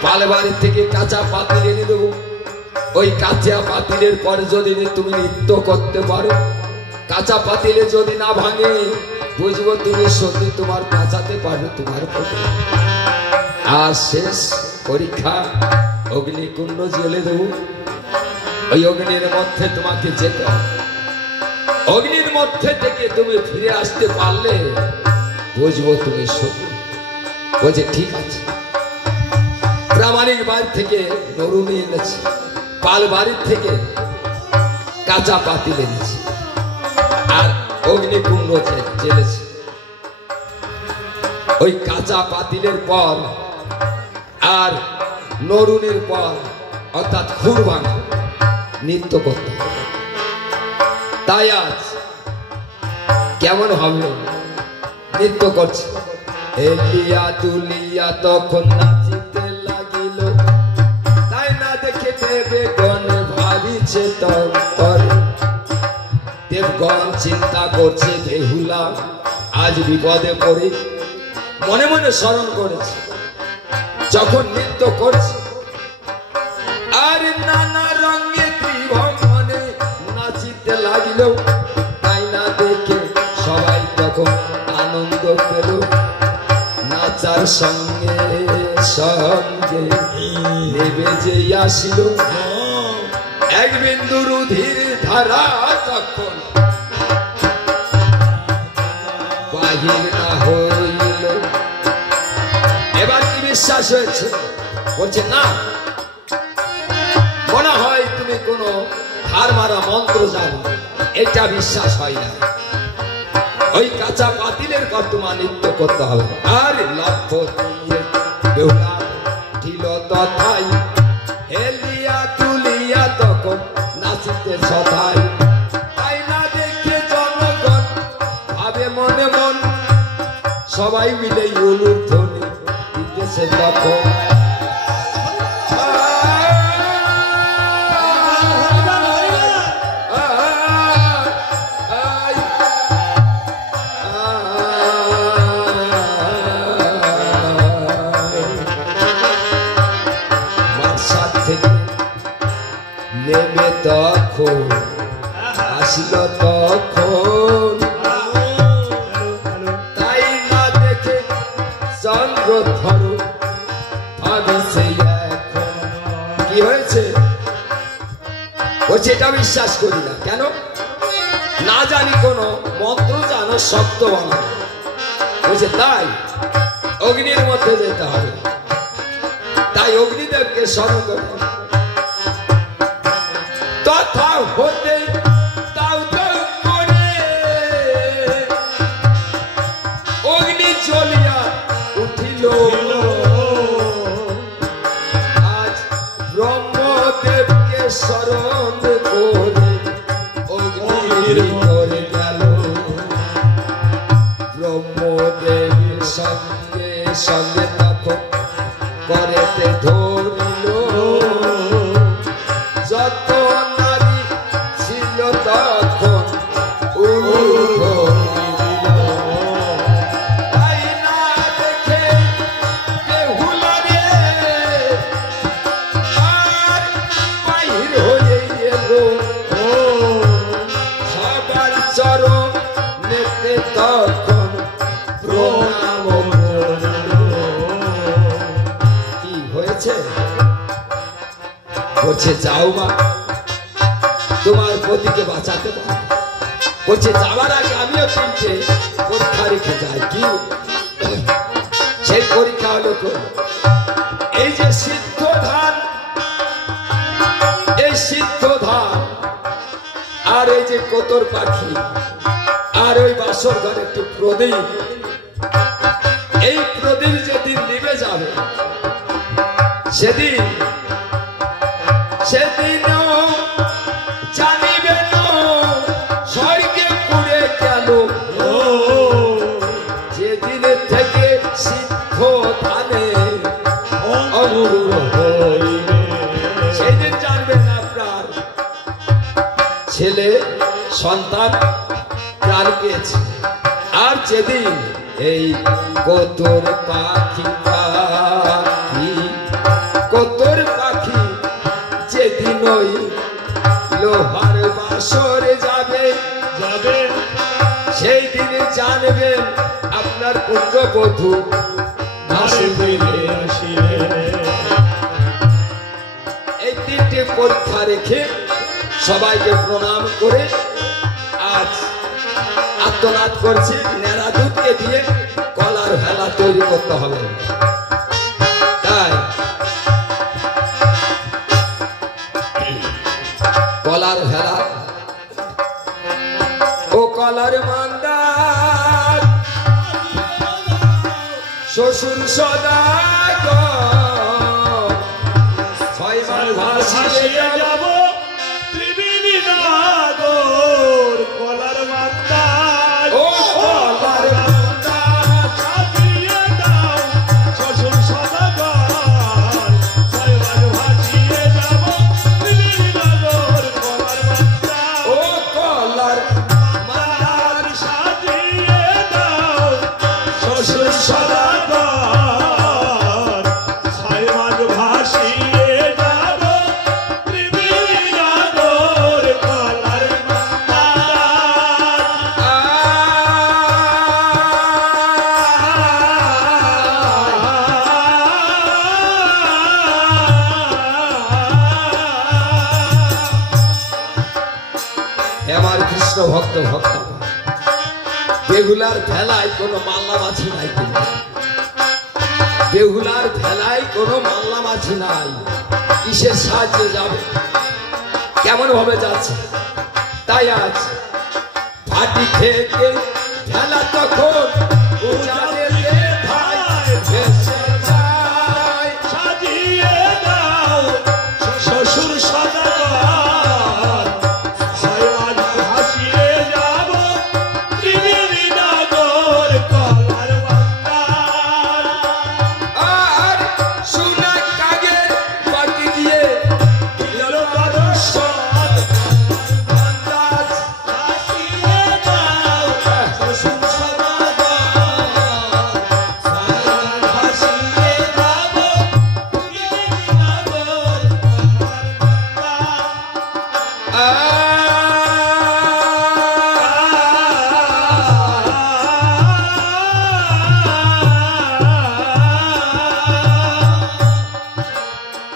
পালবাড়ি থেকে কাঁচা পাতিল এনে দেবো। ওই কাঁচা পাতিলের পরে যদি তুমি নৃত্য করতে পারো, কাঁচা পাতিলে যদি না ভাঙে, বুঝবো তুমি সত্যি তোমার বাঁচাতে পারবে তোমার ভোগ। আর শেষ পরীক্ষা, অগ্নিকুণ্ড জ্বেলে দেবো। ওই অগ্নির মধ্যে তোমাকে যেতে হবে। অগ্নির মধ্যে থেকে তুমি ফিরে আসতে পারলে বুঝবো তুমি সত্যি। বলছে, ঠিক আছে। প্রামাণিক বাড়ি থেকে নরুনি এনেছে, পাল বাড়ির থেকে কাঁচা পাতিল এনেছে, আর অগ্নিকুণ্ড জ্বেলেছে। ওই কাঁচা পাতিলের পর আর নরুনির পর, অর্থাৎ খুরবানা নৃত্য করতে হবে। তাই আজ কেমন হবে নৃত্য করছে। এলিয়া তুলিয়া তখন নাচিতে লাগিল, তাই না দেখে দেবগণ ভাবিছে তর। দেবগণ চিন্তা করছে, বেহুলা আজ বিপদে পড়ে। মনে মনে স্মরণ করেছে, যখন নৃত্য করছে আর নানা রঙে ত্রিভঙ্গনে নাচিতে লাগিল, তাই না দেখে সবাই তখন আনন্দ পেল। নাচার সঙ্গে সঙ্গে নেবে যে আসিল এক বিন্দু রুধির ধারা, তখন বাহির না হইল। এবার কি বিশ্বাস হয়েছে? বলছে, না, মনে হয় তুমি কোনো ধার মারা মন্ত্র জানো, এটা বিশ্বাস হয় না। ওই কাঁচা পাতিলের পর তোমার নৃত্য করতে হবে। আর লক্ষ দিয়ে বেহুলা ঢিল তথাই, হেলিয়া তুলিয়া তখন নাচিতে সদাই। তাই না দেখে জনগণ ভাবে মনে মন, সবাই মিলে উলুর ধ্বনি দিতেছে তখন। নেমে তখন আসিল তখন, বলছে এটা বিশ্বাস করি না। কেন? না জানি কোন মন্ত্র জানো, শব্দ বলো। বলছে তাই অগ্নির মধ্যে যেতে হবে। তাই অগ্নিদেবকে স্মরণ করো। তথা হতে তাও তাও করে অগ্নি জ্বলিয়া উঠিল। আজ ব্রহ্মদেবকে স্মরণ করে অগ্নি করে গেল। ব্রহ্মদেবের সঙ্গে সঙ্গে তখন করেতে ধরিল। যত নারী ছিল তখন তাই না দেখে বেহুলারে আর বাহির হয়ে এলো। সবার চরণ নেতে তখন প্রণাম করল। কি হয়েছে? বলছে যাও মা, তোমার পতিকে বাঁচাতে পারো। বলছে যাওয়ার আগে আমিও তিনটে পরীক্ষা রেখে যাই। কি সেই পরীক্ষা হলো তো এই যে সিদ্ধ ধান, এই সিদ্ধ ধান আর এই যে কোতর পাখি আর ওই বাসর ঘরে একটি প্রদীপ, এই প্রদীপ যেদিন নিভে যাবে সেদিন জানিবেন স্বর্গে পুড়ে গেল। যেদিন থেকে সিদ্ধ ধানে অঙ্কুর হইবে সেদিন জানবেন আপনার ছেলে সন্তান প্রাণ পেয়েছে। আর যেদিন এই কোতর পাখি কোতর পাখি যেদিন ওই লোহার বাসরে যাবে সেই দিনে জানবেন আপনার পুত্রবধূ এই তিনটে পরীক্ষা রেখে সবাইকে প্রণাম করে আজ আত্মনাদ করছে। নেড়া দুধকে দিয়ে কলার ভেলা তৈরি করতে হবে। তাই কলার ভেলা ও কলার মান্দার শ্বশুর সদাগর ছয় মাস ভাসিয়ে যাব ত্রিবেণী নাগর। কলার মান্দার ও কলার মান্দার ছাপিয়ে দাও শ্বশুর সদাগর। ছয় মাস ভাসিয়ে যাব ত্রিবেণী নাগর। কলার মান্দার ও কলার মান্দার সাজিয়ে দাও শ্বশুর সদাগর। ছয় মাস ভাসিয়ে যাব ত্রিবেণী নাগর। কলার আমার কৃষ্ণ ভক্ত ভক্ত বেহুলার ভেলায় কোনো মাল্লা মাছি নাই। কিন্তু বেহুলার ভেলায় কোনো মাল্লা মাছি নাই। কিসের সাহায্যে যাবে, কেমন ভাবে যাচ্ছে? তাই আজ ভাটি থেকে ভেলা তখন উজানেতে ধায় ভেসে যায়। সাজিয়ে দাও শ্বশুর সদাগর। ছয় মাস ভাসিয়ে যাব ত্রিবেণী নাগর। কলার মান্দার আর সোনা কাগের বাকি দিয়ে দিল দর্শন। আন্দাজ। ভাসিয়ে দাও শ্বশুর সদাগর। ছয় মাস ভাসিয়ে যাব ত্রিবেণী নাগর। কলার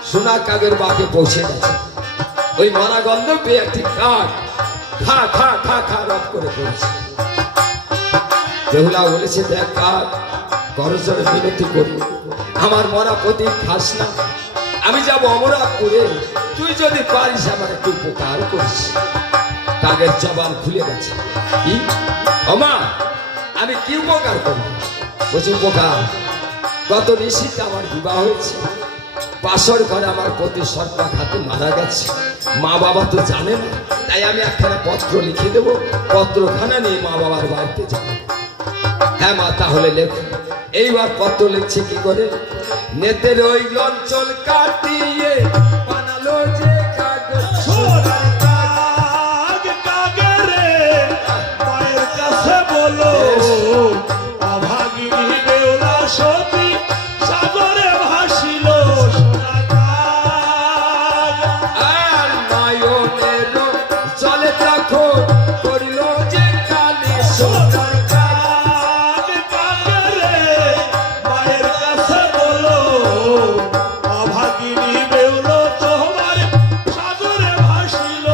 সোনা কাগের বাকি পৌঁছে গেছে। ওই মরা গন্ধ পেয়ে একটি কাক খা খা খা খা রব করে পড়েছে। বেহুলা বলেছে, দেখ কাক, করজোরে বিনতি করি, আমার মরা প্রতি খাস না, আমি যাবো অমরাপুরে, তুই যদি পারিস আমার একটু উপকার করিস। কাকের জবান খুলে গেছে, কি ওমা আমি কি উপকার করবো? বলছি উপকার, গত নিশীতে আমার বিবাহ হয়েছে, বাসর ঘরে আমার প্রতি সর্বা খাতে মারা গেছে, মা বাবা তো জানে না, তাই আমি একখানা পত্র লিখে দেবো, পত্রখানা নিয়ে মা বাবার বাড়িতে যাবো। হ্যাঁ মা, তাহলে লেখো। এইবার পত্র লিখছে কি করে, নেতের ওই অঞ্চল কাটিয়ে বানালো যে কাগজ, সোনার কাক কাগরে মায়ের কাছে বলো, অভাগিনী বেহুলা সতী সাগরে ভাসিল। সোনার কাক আর নয়নের জলে তখন করিল যে কালি, সোনার কাক কাগরে মায়ের কাছে বলো, অভাগিনী বেহুলা তোমার সাগরে ভাসিল।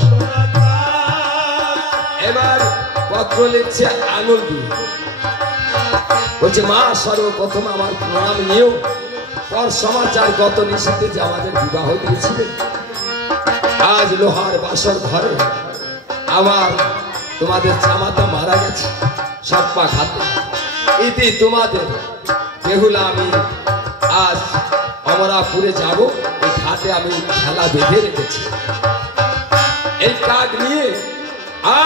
সোনার কাক এবার পত্র লিখছে আঙুল দিয়ে, বলছে মা সর্বপ্রথম আমার প্রণাম নিও, পর সমাচার গত নিশীতে যে আমাদের বিবাহ দিয়েছিলেন, আজ লোহার বাসর ঘরে আমার তোমাদের জামাতা মারা গেছে সপ্পা খাতে, ইতি তোমাদের বেহুলা আমি আজ অমরাপুরে যাব, এই ঘাটে আমি খেলা বেঁধে রেখেছি। এই কাক নিয়ে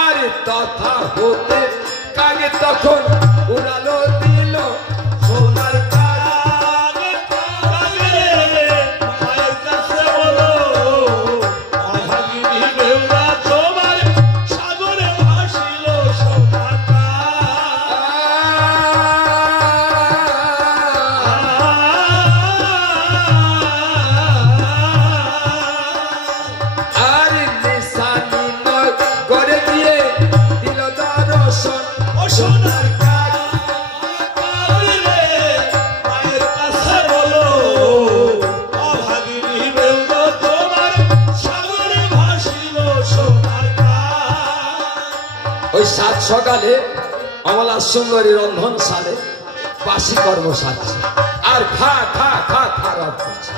আর তথা হতে কাকে তখন উড়ালো দিল, সোনার কাক কাগরে মায়ের কাছে বলো, অভাগিনী বেহুলা তোমার সাগরে ভাসিল। সোনার আর নিশানি নয় করে দিয়ে দিল দর্শন, ও সোনার কাক কাগরে মায়ের কাছে বলো, অভাগিনী বেহুলা তোমার সাগরে ভাসিল। সোনার কাক ওই সাত সকালে অমলা সুন্দরী রন্ধন সারে বাসি কর্ম সারছে আর খা খা খা খা রব করছে।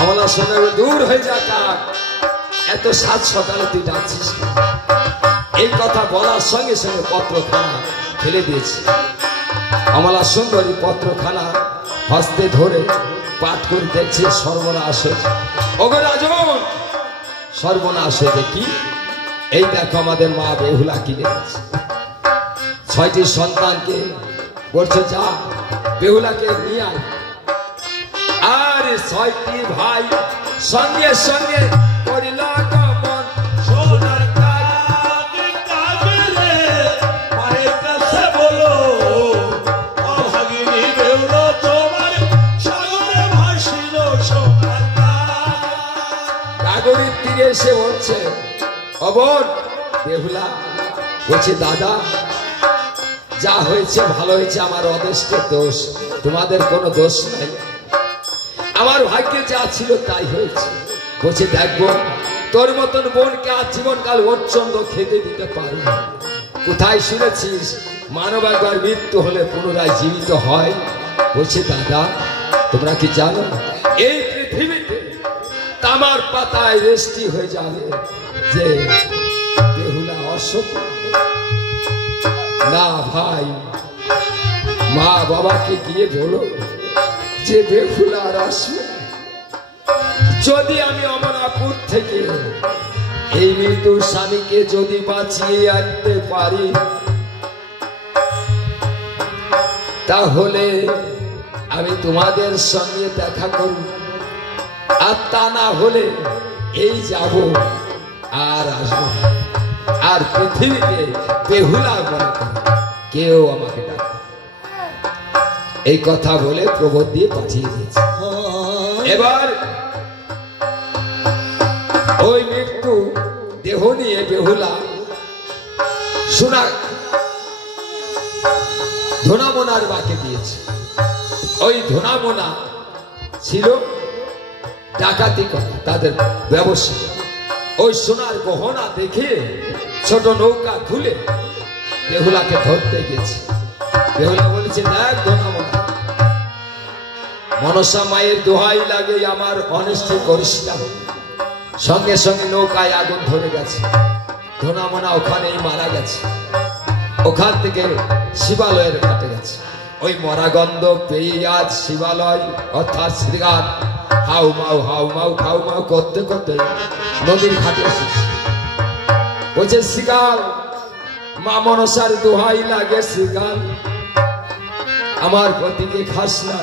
অমলা সুন্দরী দূর হয়ে যা কাক, এত সাত সকালে তুই ডাকছিস না। এই কথা বলার সঙ্গে সঙ্গে পত্রখানা ফেলে দিয়েছে। অমলা সুন্দরী পত্রখানা হস্তে ধরে পাঠ করে দেখছে, সর্বনাশ হয়েছে। ওগো রাজন, সর্বনাশ হয়েছে কি? এই দেখো আমাদের মা বেহুলা কি লিখেছে, 6টি সন্তানকে বলছে যা বেহুলাকে নিয়ে আয়, আর 6টি ভাই সঙ্গে সঙ্গে করিল গমন। সোনার কাক কাগরে মায়ের কাছে বলো, অভাগিনী বেহুলা তোমার সাগরে ভাসিল। সোনার কাক গাগরির তীরে এসে বলছে, অবন বেহুলা, বলছে দাদা যা হয়েছে ভালো হয়েছে, আমার অদৃষ্টের দোষ, তোমাদের কোনো দোষ নাই, আমার ভাগ্যে যা ছিল তাই হয়েছে। বলছে দেখবো তোর মতন বোনকে আজ জীবনকাল অচ্ছন্দ খেতে দিতে পারি না। কোথায় শুনেছিস মানব একবার মৃত্যু হলে পুনরায় জীবিত হয়? বলছে দাদা তোমরা কি জানো এই পৃথিবীতে তামার পাতায় রেষ্টি হয়ে যাবে যে বেহুলা অসুখ না। ভাই মা বাবাকে গিয়ে বলো যে বেহুলার আসবে, যদি আমি অমরাপুর থেকে এই মৃত্যু স্বামীকে যদি বাঁচিয়ে আনতে পারি, তাহলে আমি তোমাদের সঙ্গে দেখা করব, আর তা না হলে এই যাব আর আসবো, আর পৃথিবীতে বেহুলা মনে করে কেউ আমাকে ডাকে। এই কথা বলে প্রবোধ দিয়ে পাঠিয়ে দিয়েছে। এবার ওই মৃত্যু দেহ নিয়ে বেহুলা সোনা ধনামোনার বাকে দিয়েছে। ওই ধনামোনা ছিল ডাকাতি করা তাদের ব্যবসা। ওই সোনার গহনা দেখে ছোট নৌকা খুলে বেহুলাকে ধরতে গেছে। বেহুলা বলেছে, দেখ ধনামনা, মনসা মায়ের দোহাই লাগে আমার অনিষ্ট করিস না। সঙ্গে সঙ্গে নৌকায় আগুন ধরে গেছে। ধনামনা ওখানেই মারা গেছে। ওখান থেকে শিবালয়ের ঘাটে গেছে। ওই মরাগন্ধ পেয়ে আজ শিবালয় অর্থাৎ শ্রীঘাট হাউ মাউ খাউ মাউ করতে করতে নদীর ঘাটে এসেছে। বলছে, শ্রীগাল, মা মনসার দোহাই লাগে শ্রীগাল, আমার পতিকে খাস না।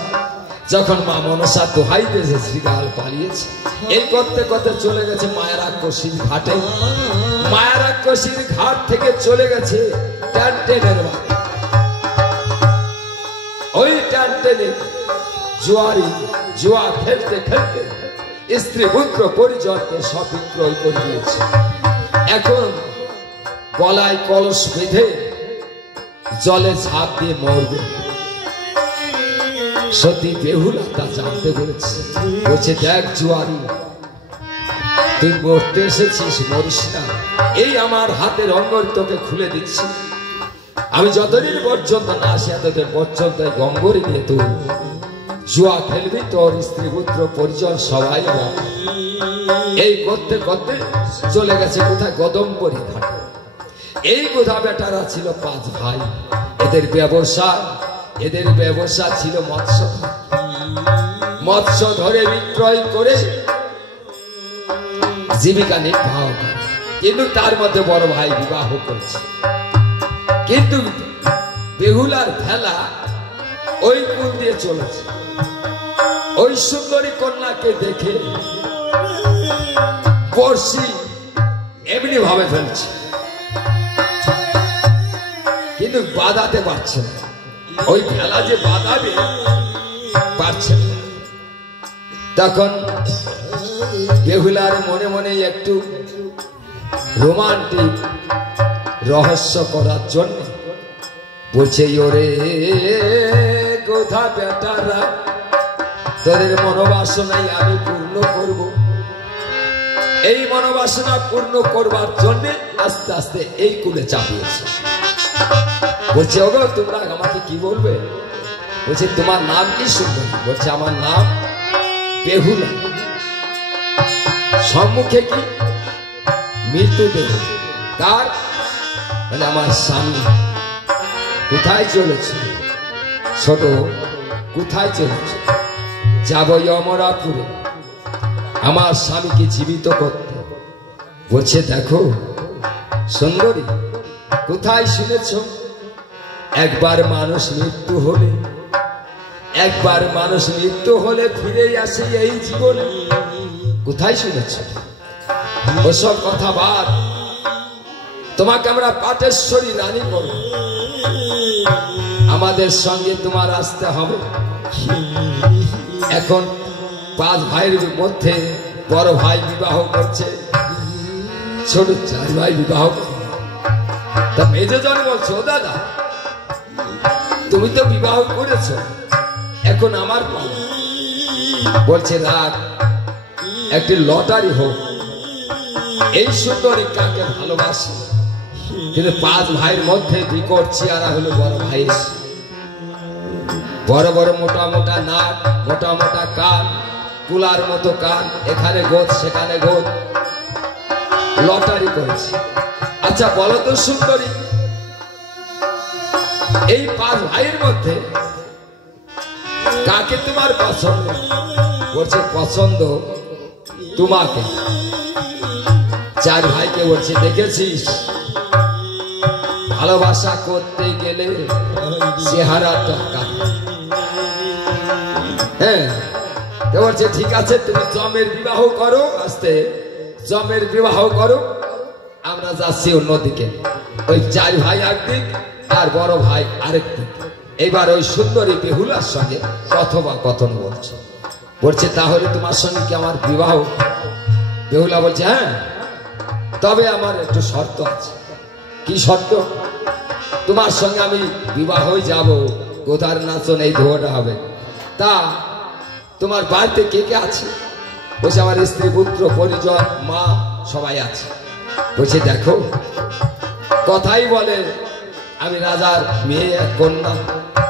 যখন মা মনসা দোহাই দিয়েছে, শ্রীগাল পালিয়েছে। এই করতে করতে চলে গেছে মায়ারাক্ষসীর ঘাটে। মায়ারাক্ষসীর ঘাট থেকে চলে গেছে ট্যান্টেনের বাড়ি। ওই ট্যান্টেনে জুয়া খেলতে খেলতে স্ত্রী পুত্র পরিজনকে সব বিক্রয় করে দিয়েছে। এখন গলায় কলস বেঁধে জলে ঝাঁপ দিয়ে মরবে। সতী বেহুলা তা জানতে পেরেছে। বলছে, দেখ জুয়ারি, তুই মরতে এসেছিস, মরিস না। এই আমার হাতের অঙ্গর তোকে খুলে দিচ্ছি। আমি যতদিন পর্যন্ত না আসি এতদিন পর্যন্ত গঙ্গরি নিয়ে তুই জুয়া খেলবি, তোর স্ত্রী পুত্র পরিজন সবাই আমার। এই করতে করতে চলে গেছে কোথায়, গদমপুরি ঘাটে। এই গোধা বেটারা ছিল 5 ভাই। এদের ব্যবসা ছিল মৎস্য ধরে বিক্রয় করে জীবিকা নির্বাহ করে। কিন্তু তার মধ্যে বড় ভাই বিবাহ করছে। কিন্তু বেহুলার খেলা ওই কুল দিয়ে চলেছে। ওই সুন্দরী কন্যাকে দেখে বর্ষি এমনি ভাবে ফেলছে, কিন্তু বাঁধাতে পারছে না। ওই খেলা যে বাঁধাবে পারছে না। তখন বেহুলার মনে মনে একটু রোমান্টিক রহস্য করার জন্য বলছে, ওরে গোধা বেটারা, তোদের মনোবাসনাই আমি পূর্ণ করব। এই মনোবাসনা পূর্ণ করবার জন্য আস্তে আস্তে এই কুলে চাপিয়েছে। বলছে, ওগো তোমরা আমাকে কি বলবে? বলছে, তোমার নাম কি সুন্দর? বলছে, আমার নাম বেহুলা। সম্মুখে কি? মৃত্যুদেহ। কার? মানে আমার স্বামী। কোথায় চলেছে? ছোট, কোথায় চলেছে? যাব যমরাপুরে আমার স্বামীকে জীবিত করতে। বলছে, দেখো সুন্দরী, কোথায় শুনেছ একবার মানুষ মৃত্যু হলে ফিরে আসে এই জীবনে? কোথায় শুনেছ? ওসব কথা বাদ, তোমাকে আমরা পাটেশ্বরী রানী করব। আমাদের সঙ্গে তোমার আসতে হবে। এখন 5 ভাইয়ের মধ্যে বড় ভাই বিবাহ করছে, ছোট 4 ভাই বিবাহ করছে। তা মেজজন বলছো, দাদা তুমি তো বিবাহ করেছ, এখন আমার পালা। বলছে, রাগ, একটি লটারি হোক, এই সুন্দরী কাকে ভালোবাসে। কিন্তু 5 ভাইয়ের মধ্যে বিকট চেহারা হলো বড় ভাইয়ের। বড় বড় মোটা মোটা নাক, মোটা মোটা কান, কুলার মতো কান, এখানে গোদ সেখানে গোদ। লটারি করেছে। আচ্ছা বলো তো সুন্দরী, এই 5 ভাইয়ের মধ্যে কাকে তোমার পছন্দ? বলছে, পছন্দ তোমাকে। 4 ভাইকে বলছে, দেখেছিস ভালোবাসা করতে গেলে চেহারা দরকার। হ্যাঁ, বলছে ঠিক আছে, তুমি জমের বিবাহ করো, আস্তে জমের বিবাহ করো, আমরা যাচ্ছি অন্যদিকে। ওই 4 ভাই একদিক আর বড় ভাই আরেক দিক। এইবার ওই সুন্দরী বেহুলার সঙ্গে কথোপকথন বলছে। বলছে, তাহলে তোমার সঙ্গে কি আমার বিবাহ? বেহুলা বলছে, হ্যাঁ, তবে আমার একটু শর্ত আছে। কি শর্ত? তোমার সঙ্গে আমি বিবাহ যাব, গোধার নাচন এই ধোয়াটা হবে। তা তোমার বাড়িতে কে কে আছে? বলছে, আমার স্ত্রী পুত্র পরিজন, মা সবাই আছে। বলছে দেখো কথাই বলে আমি রাজার মেয়ে এক কন্যা,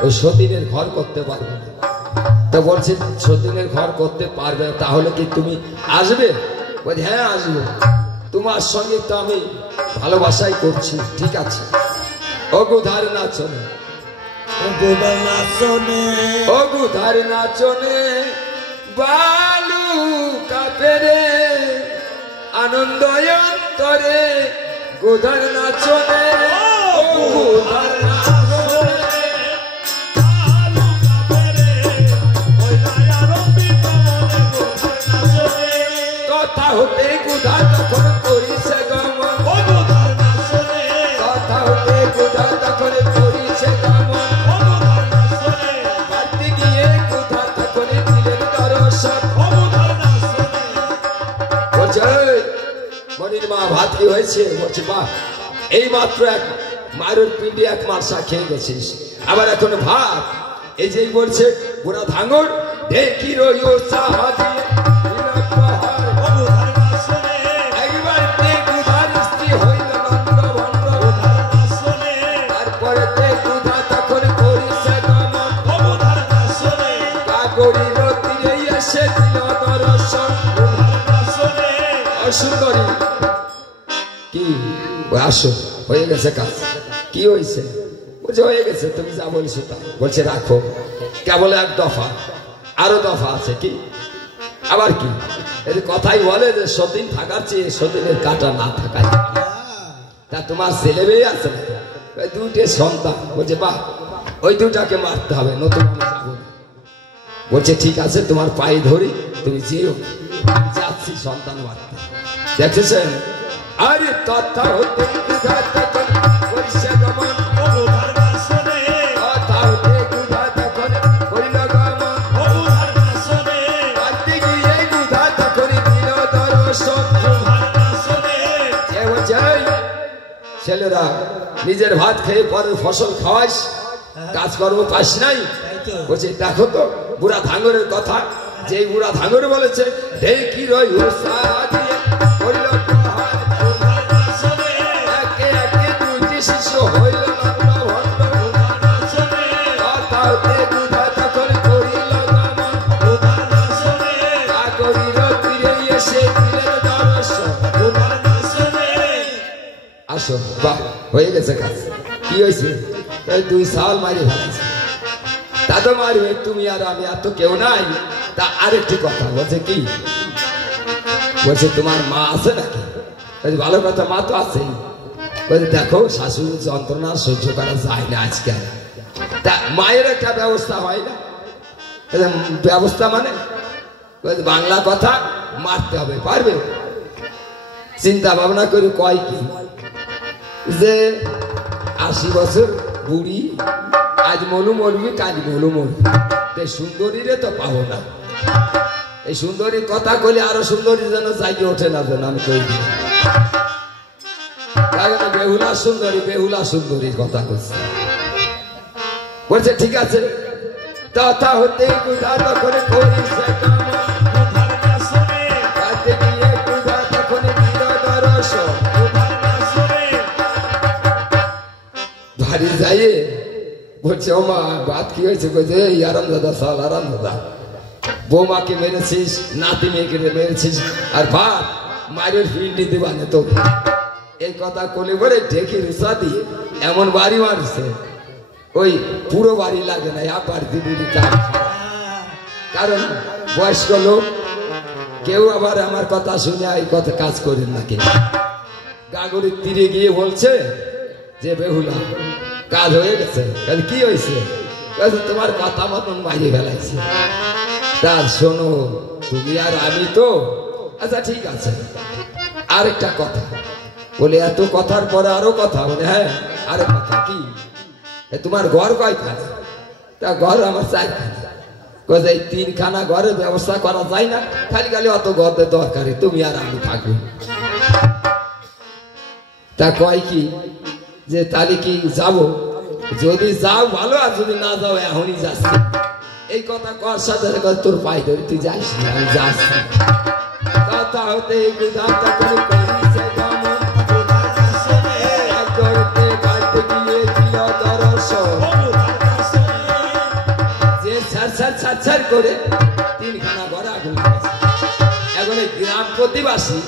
ওই সতীনের ঘর করতে পারবো না। তো বলছে সতীনের ঘর করতে পারবে না, তাহলে কি তুমি আসবে? বলছে হ্যাঁ আসবো, তোমার সঙ্গে তো আমি ভালোবাসাই করছি। ঠিক আছে, অগুধার নাচনে অগুধার নাচনে বালু কাপেরে আনন্দ অন্তরে গোধার নাচনে অগুধার কথা হতে গুধা তখন করিছে গমন, কথা হতে গুধা তখন করিছে গমন, বাড়তে গিয়ে গুধা তখন দিলেন দর্শন। বলছে মনির মা ভাত কি হয়েছে? বলছে মা এই মাত্র এক মায়ের পিণ্ডি এক মাসা খেয়ে গেছিস, আবার এখন ভাত? এই যে বলছে বুড়া ধাঙ্গর দেখি রইও সাহায্য সুন্দরী কি আসো হয়ে গেছে কাজ? কি হয়েছে? বলছে হয়ে গেছে, তুমি যা বলছো তা। বলছে রাখো, কেবল এক দফা, আরো দফা আছে। কি? আবার কি? এই কথাই বলে যে সতীন থাকার চেয়ে সতীনের কাটা না থাকাই। তা তোমার ছেলে মেয়ে আছে না? দুইটে সন্তান। বলছে বাহ, ওই দুটাকে মারতে হবে, নতুন যাবো। বলছে ঠিক আছে, তোমার পায়ে ধরি, তুমি যেও, আমি যাচ্ছি সন্তান মারতে। দেখেছেন? আরে তথা হতে গুধা তখন করিছে গমন, তথা হতে গুধা তখন করিল গমন, বাড়তে গিয়ে গুধা তখন দিল দর্শন। ছেলেরা নিজের ভাত খেয়ে পরে ফসল খাওয়াস, কাজকর্ম পাস নাই। বলছে দেখো তো বুড়া ধাঙ্গরের কথা, যে বুড়া ধাঙ্গর বলেছে দেখি রই করিল একে একে দুইটি শিশু হইল আসো। বাহ, হয়ে গেছে কাজ। কি হয়েছে? 2 সাল মারি ফেলেছে। তা তো মারবে, তুমি আর আমি, আর তো কেউ নাই। তা আরেকটি কথা। বলছে কি? বলছে তোমার মা আছে নাকি? ভালো কথা, মা তো আছেই। বলছে দেখো শাশুড়ির যন্ত্রণা সহ্য করা যায় না আজকাল, তা মায়ের একটা ব্যবস্থা হয় না? ব্যবস্থা মানে বাংলা কথা, মারতে হবে। পারবে? চিন্তা ভাবনা করে কয় কি যে 80 বছর বুড়ি, আজ মলু মরবি, কাজ মলু মরবি, সুন্দরীরে তো পাবো না। এই সুন্দরীর কথা কইলে আরো সুন্দরী যেন জায়গা ওঠে না, যেন আমি কই দিই বেহুলা সুন্দরী, বেহুলা সুন্দরীর কথা কইছে। বলছে ঠিক আছে, তথা হতে গুধা তখন করিছে বাড়ি যাইয়ে বলছে ও মা ভাত কি হয়েছে? বলছে এই আরাম দাদা, সাল আরাম দাদা, বৌমাকে মেরেছিস, নাতি মেয়েকে মেরেছিস, আর ভাত মায়ের পিন্ডি দিবানে তো। এই কথা কলে বলে ঢেকে রুসা দিয়ে এমন বাড়ি মারছে, ওই পুরো বাড়ি লাগে না, আবার দিবি। কারণ বয়স্ক লোক, কেউ আবার আমার কথা শুনে এই কথা কাজ করেন নাকি। গাগরির তীরে গিয়ে বলছে যে বেহুলা কাজ হয়ে গেছে। কি হয়েছে? তোমার কথা মতন মারিয়ে ফেলাইছে। তা শোনো, তুমি আর আমি তো, আচ্ছা ঠিক আছে, আরেকটা কথা। বলে এত কথার পরে আরো কথা? বলে হ্যাঁ আরেক কথা। কি? তোমার ঘর কয়খানা? তা ঘর আমার 4খানা। এই 3খানা ঘরের ব্যবস্থা করা যায় না? খালি খালি অত ঘরের দরকারি, তুমি আর আমি থাকবো। তা কয় কি যে তাহলে কি যাবো? যদি যাও ভালো, আর যদি না যাও এখনই যাচ্ছি। এই কথা কর সাথে তোর পাই ধরে তুই যাস না, আমি যাচ্ছি। তথা হতে গোধা তখন করিছে গমন গোদার কাশনে এক ধরতে কাটতে গিয়ে দিল দর্শন গোদার কাশনে যে ছাড় করে তিনখানা ঘরে আগুন লেগেছে। এখন এই গ্রাম প্রতিবাসী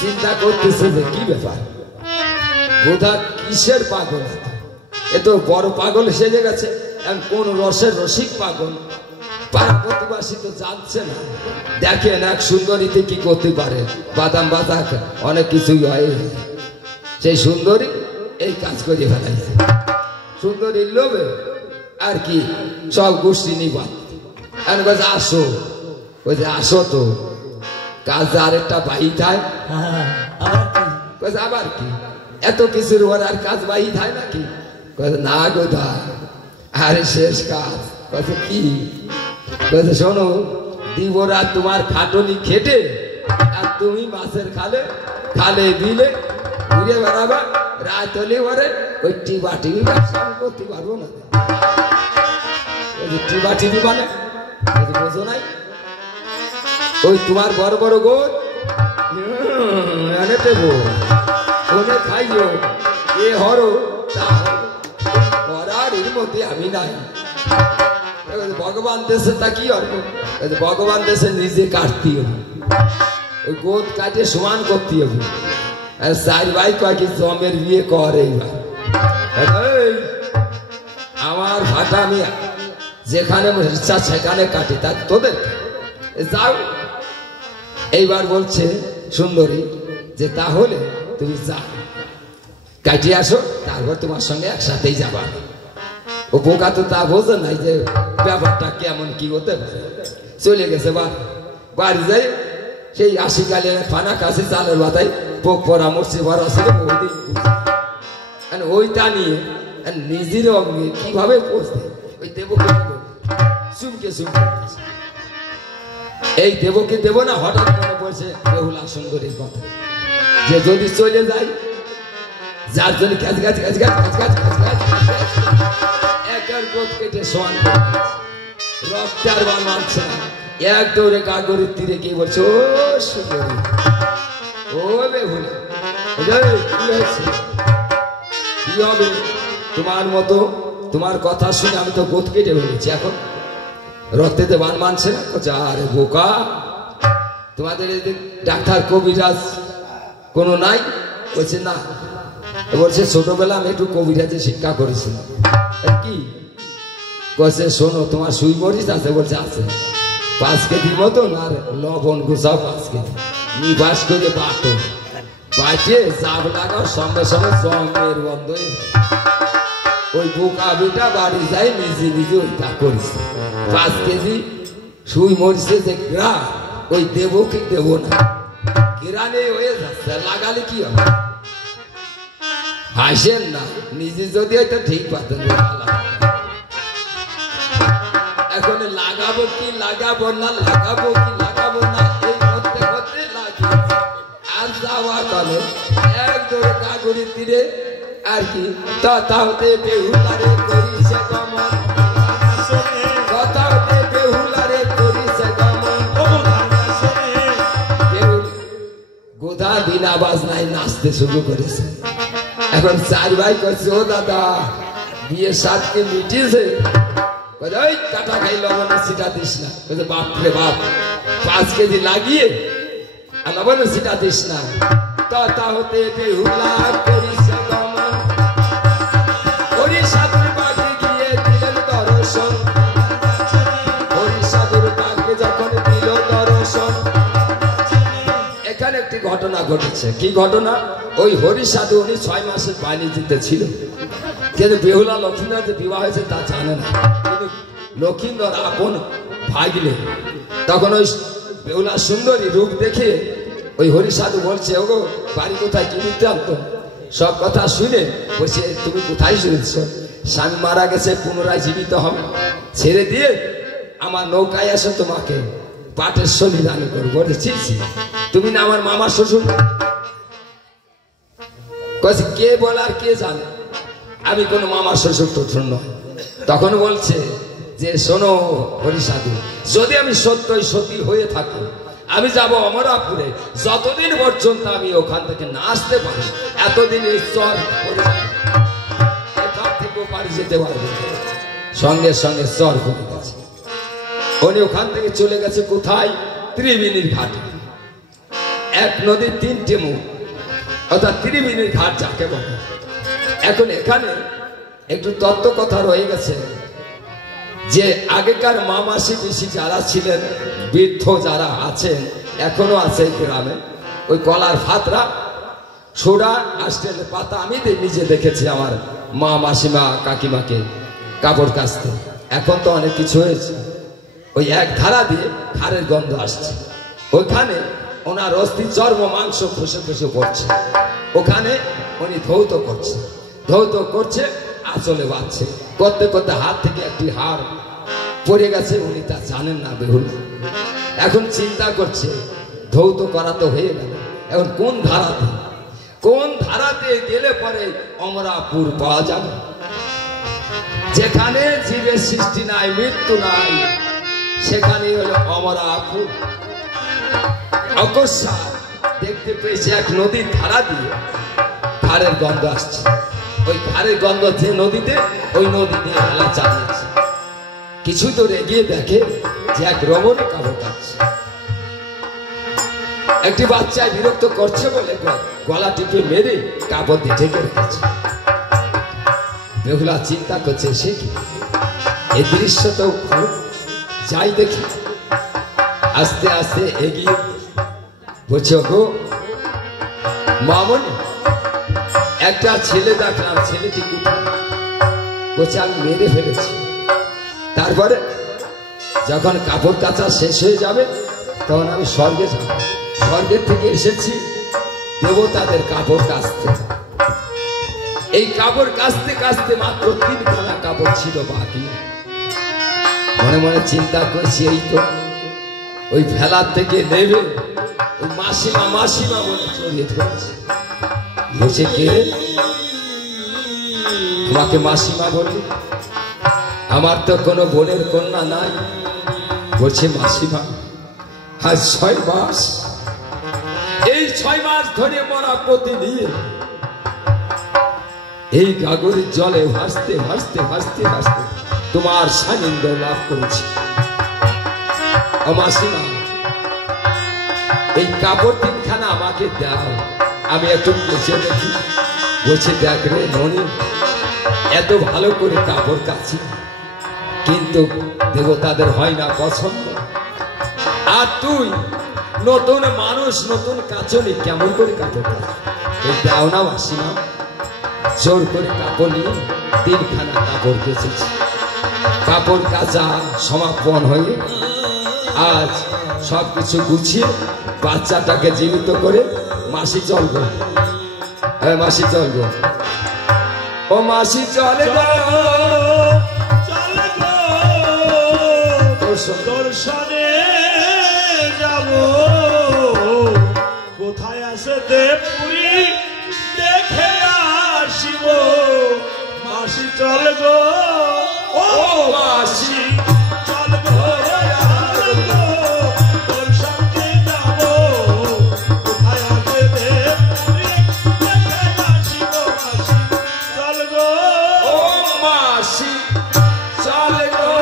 চিন্তা করতেছে যে কি ব্যাপার, গোধা কিসের পাগল, এ তো বড় পাগল সেজে গেছে। এখন কোন রসের রসিক পাগল, পাড়া প্রতিবাসী তো জানছে না। দেখেন এক সুন্দরীতে কি করতে পারে, বাদাম বাদা অনেক কিছুই হয়, সেই সুন্দরী এই কাজ করে ফেলাইছে। সুন্দরীর লোভে আর কি সব গোষ্ঠী নিবাদ আসো, ওই যে আসো তো কাজ আরেকটা বাহি থাকে, আবার কি এত কিছুর ওর আর কাজ বাহি থাকে নাকি? না গোধা আরে শেষ কাজ। কি শোনো, দিবরা তোমার খাটনি খেটে আর তুমি মাছের খালে খালে বিলে ঘুরে বেড়াবা, রাত হলে ওরে ওই টিবা টিভি ব্যবসা করতে পারবো না। টিবা টিভি মানে বোঝো নাই, ওই তোমার বড় বড় গোল এনে দেবো, ওনে খাইও, এ হরো তা করার এর মধ্যে আমি নাই। ভগবান দেশে তা কি হবে, ভগবান দেশে নিজে কাটতে হবে, ওই গোদ কাটে সমান করতে হবে। চার ভাই কয়েক জমের বিয়ে করে এইবার আমার ভাটা আমি যেখানে ইচ্ছা সেখানে কাটি, তা তোদের যাও। এইবার বলছে সুন্দরী যে তাহলে তুমি যাও কাটিয়ে আসো, তারপর তোমার সঙ্গে একসাথেই যাবা। ও বোকা তো তা বোঝে নাই যে ব্যাপারটা কেমন কি হতে পারে। চলে গেছে বাড়ি যাই, সেই আশিকালে ফানা কাছে চালের বাতায় পোক পরা মরছে ভরা ছিল ওইটা নিয়ে নিজের অঙ্গে কিভাবে পৌঁছতে ওই দেবকে চুমকে চুমকে এই দেবকে দেব না। হঠাৎ মনে পড়ছে বেহুলা সুন্দরীর কথা, যে যদি চলে যায় যার জন্য গাছ গাছ গাছ গাছ গাছ গাছ গাছ গাছ একের গোদ কেটে সোয়ান রক্তে আর বান মানছে না। এক দৌড়ে কাগরের তীরে গিয়ে বলছে, ও সুন্দরী, ও বেহুলা, কি হয়েছে, কি হবে তোমার মতো? তোমার কথা শুনে আমি তো গোদ কেটে ফেলেছি, এখন রক্তেতে বান মানছে না। আরে বোকা, তোমাদের ডাক্তার কবিরাজ কোনো নাই? বলছে না। বলছে ছোটবেলা আমি একটু কবিরাজে শিক্ষা করেছি। কি বলছে, শোনো তোমার সুই মরিচ আছে? বলছে আছে। 5 কেজি মতন আর লবণ গুছাও 5 কেজি, নিবাস করে বাটো, বাটিয়ে চাপ লাগাও, সঙ্গে সঙ্গে জমের বন্ধ। ওই বোকা বেটা বাড়ি যায় নিজে নিজে ওইটা করেছে। 5 কেজি সুই মরিচে যে গ্রা, ওই দেবো কি দেবো না, গ্রানে হয়ে যাচ্ছে, লাগালে কি হবে? হাসেন না, নিজে যদি হয়তো ঠিক পাতেন। এখন লাগাবো কি লাগাবো না, লাগাবো কি লাগাবো না, এই করতে করতে লাগিয়ে আর যাওয়া কালে এক দৌড়ে কাগরির তীরে আর কি তথা হতে বেহুলারে করিছে গমন, তথা হতে বেহুলারে করিছে গমন। গোধা বিনা বাজনায় নাচতে শুরু করেছে। এখন 4 ভাই করছে, ও দাদা বিয়ের সাথে মিটিয়েছে, ওই কাটা খাই লবণের সিটা দিস না। বাপ রে বাপ, 5 কেজি লাগিয়ে আর লবণের সিটা দিস না। তথা হতে বেহুলা করিছে গমন, হরিসাধুর বাড়ি গিয়ে দিলেন দর্শন, হরিসাধুর বাড়ি যখন দিল দর্শন। এখানে একটি ঘটনা ঘটেছে। কি ঘটনা? ওই হরিসাধু উনি 6 মাসের বাণিজ্যতে ছিল, কিন্তু বেহুলা লক্ষ্মীন্দর যে বিবাহ হয়েছে তা জানে না। কিন্তু লক্ষ্মীন্দর আপন ভাগলে, তখন ওই বেহুলা সুন্দরী রূপ দেখে ওই হরিসাধু বলছে, ওগো বাড়ি কোথায়, কি বৃত্তান্ত? সব কথা শুনে বলছে, তুমি কোথায় শুনেছ? স্বামী মারা গেছে, পুনরায় জীবিত হবে, ছেড়ে দিয়ে আমার নৌকায় আসো, তোমাকে পাটের শনি দানি করবো। বলছি তুমি না আমার মামার শ্বশুর? কে বলে আর কে জানে, আমি কোনো মামার শ্বশুর টশুর নয়। তখন বলছে যে শোনো হরিসাধু, যদি আমি সত্যই সতী হয়ে থাকি আমি যাব অমরাপুরে, যতদিন পর্যন্ত আমি ওখান থেকে না আসতে পারি এতদিন এই চর করে এখান থেকে বাড়ি যেতে পারবে। সঙ্গে সঙ্গে চর করে গেছে। উনি ওখান থেকে চলে গেছে কোথায়? ত্রিবেণীর ঘাটে। এক নদীর তিনটে মুখ, অর্থাৎ ত্রিবেণীর ঘাট যাকে বলে। এখন এখানে একটু তত্ত্ব কথা রয়ে গেছে যে আগেকার মা মাসি পিসি যারা ছিলেন, বৃদ্ধ যারা আছেন, এখনো আছে গ্রামে, ওই কলার ফাতরা সোডা আস্টেলের পাতা আমি নিজে দেখেছি আমার মা মাসিমা কাকিমাকে কাপড় কাচতে। এখন তো অনেক কিছু হয়েছে। ওই এক ধারা দিয়ে খারের গন্ধ আসছে, ওইখানে ওনার অস্থি চর্ম মাংস খসে খসে পড়ছে। ওখানে উনি ধৌত করছে, ধৌত করছে, আঁচলে বাঁধছে, করতে করতে হাত থেকে একটি হাড় পড়ে গেছে। উনি তা জানেন না বেহুল। এখন চিন্তা করছে ধৌত করা তো হয়ে গেল, এখন কোন ধারাতে গেলে পরে অমরাপুর পাওয়া যাবে, যেখানে জীবের সৃষ্টি নাই, মৃত্যু নাই, সেখানে হলো অমরাপুর। অকস্মাৎ দেখতে পেয়েছে এক নদীর ধারা দিয়ে খারের গন্ধ আসছে। ওই খারের গন্ধ যে নদীতে, ওই নদী দিয়ে হেলা চালিয়েছে। কিছু দূর এগিয়ে দেখে যে এক রমণী কাপড় কাটছে। একটি বাচ্চায় বিরক্ত করছে বলে গলা টিপে মেরে কাপড় দিয়ে ঢেকে রেখেছে। বেহুলা চিন্তা করছে সে কি, এই দৃশ্য তো খুব, যাই দেখি। আস্তে আস্তে এগিয়ে বলছে, গো মামনি, একটা ছেলে দেখলাম, ছেলেটি কোথায়? বলছে আমি মেরে ফেলেছি। তারপরে যখন কাপড় কাচা শেষ হয়ে যাবে তখন আমি স্বর্গে যাব। স্বর্গের থেকে এসেছি দেবতাদের কাপড় কাচতে। এই কাপড় কাচতে কাচতে মাত্র 3খানা কাপড় ছিল বাকি। মনে মনে চিন্তা করছি, এই তো ওই ভেলার থেকে নেবে ওই মাসিমা মাসিমা বলে জড়িয়ে ধরেছে। বলছে কে? তোমাকে মাসিমা বলি? আমার তো কোনো বোনের কন্যা নাই। বলছে মাসিমা, আজ 6 মাস, এই 6 মাস ধরে মরা প্রতিদিন এই গাগরের জলে ভাসতে ভাসতে ভাসতে ভাসতে তোমার সান্নিধ্য লাভ করেছি। ও মাসিমা, এই কাপড় 3খানা আমাকে দাও, আমি একটু কেচে দেখি। বলছে দেখ রে মনি, এত ভালো করে কাপড় কাচি, কিন্তু দেবতাদের হয় না পছন্দ। আর তুই নতুন মানুষ, নতুন কাচনি, কেমন করে কাপড় কাচ? এই দাও না মাসিমা। জোর করে কাপড় নিয়ে 3খানা কাপড় কেচেছি। কাপড় কাচা সমাপন হয়ে আজ সবকিছু গুছিয়ে বাচ্চাটাকে জীবিত করে মাসি চলবো। মাসি চলবো, ও মাসি চলে দর্শনে যাব। কোথায় আছে দেবপুরী দেখে আসিব। মাসি চল গো, ও মাসি চল গো, দর্শনে যাব। কোথায় আছে দেবপুরী দেখে আসিব। মাসি চল গো, ও মাসি চল গো।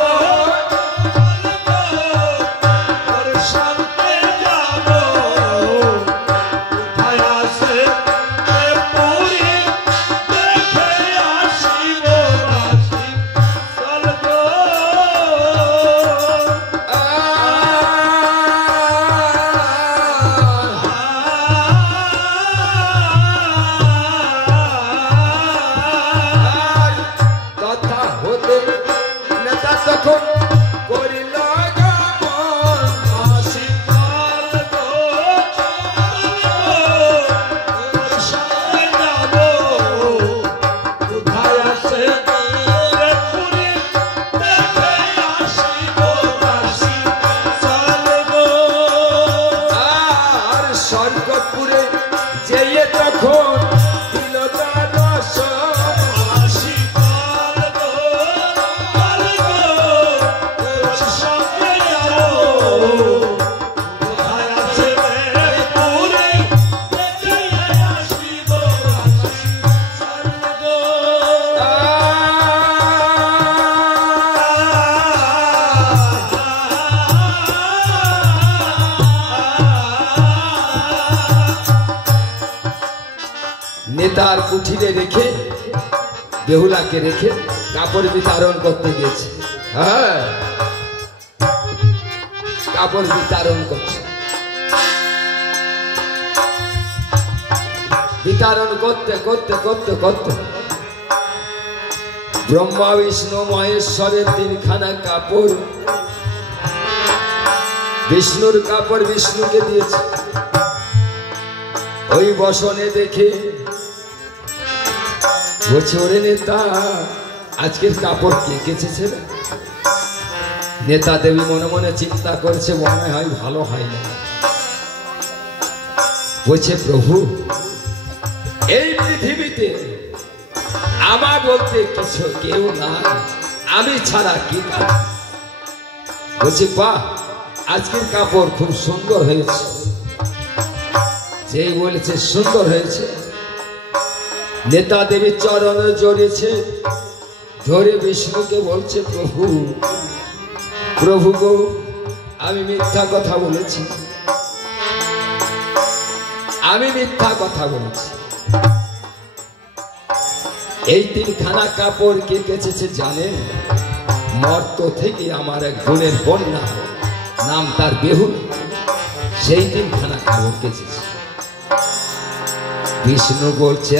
নেতার কুঠিরে রেখে বেহুলাকে রেখে কাপড় বিতরণ করতে গেছে। হ্যাঁ, কাপড় বিতরণ করছে। বিতরণ করতে করতে করতে করতে ব্রহ্মা বিষ্ণু মহেশ্বরের 3খানা কাপড়, বিষ্ণুর কাপড় বিষ্ণুকে দিয়েছে। ওই বসনে দেখে বলছে, ওরে নেতা, আজকের কাপড় কে কেচেছে? নেতা দেবী মনে মনে চিন্তা করছে, মনে হয় ভালো হয় না। বলছে, প্রভু, এই পৃথিবীতে আমার বলতে কিছু কেউ না, আমি ছাড়া কি কাজ? বলছে, বাহ, আজকের কাপড় খুব সুন্দর হয়েছে। যেই বলেছে সুন্দর হয়েছে, নেতা দেবীর চরণে জড়িয়েছে, ধরে বিষ্ণুকে বলছে, প্রভু, প্রভু গো, আমি মিথ্যা কথা বলেছি, আমি মিথ্যা কথা বলেছি। এই 3খানা কাপড় কে কেচেছে জানেন? মর্ত থেকে আমার এক বোনের কন্যা, নাম তার বেহুল, সেই 3খানা কাপড় কেচেছে। বিষ্ণু বলছে,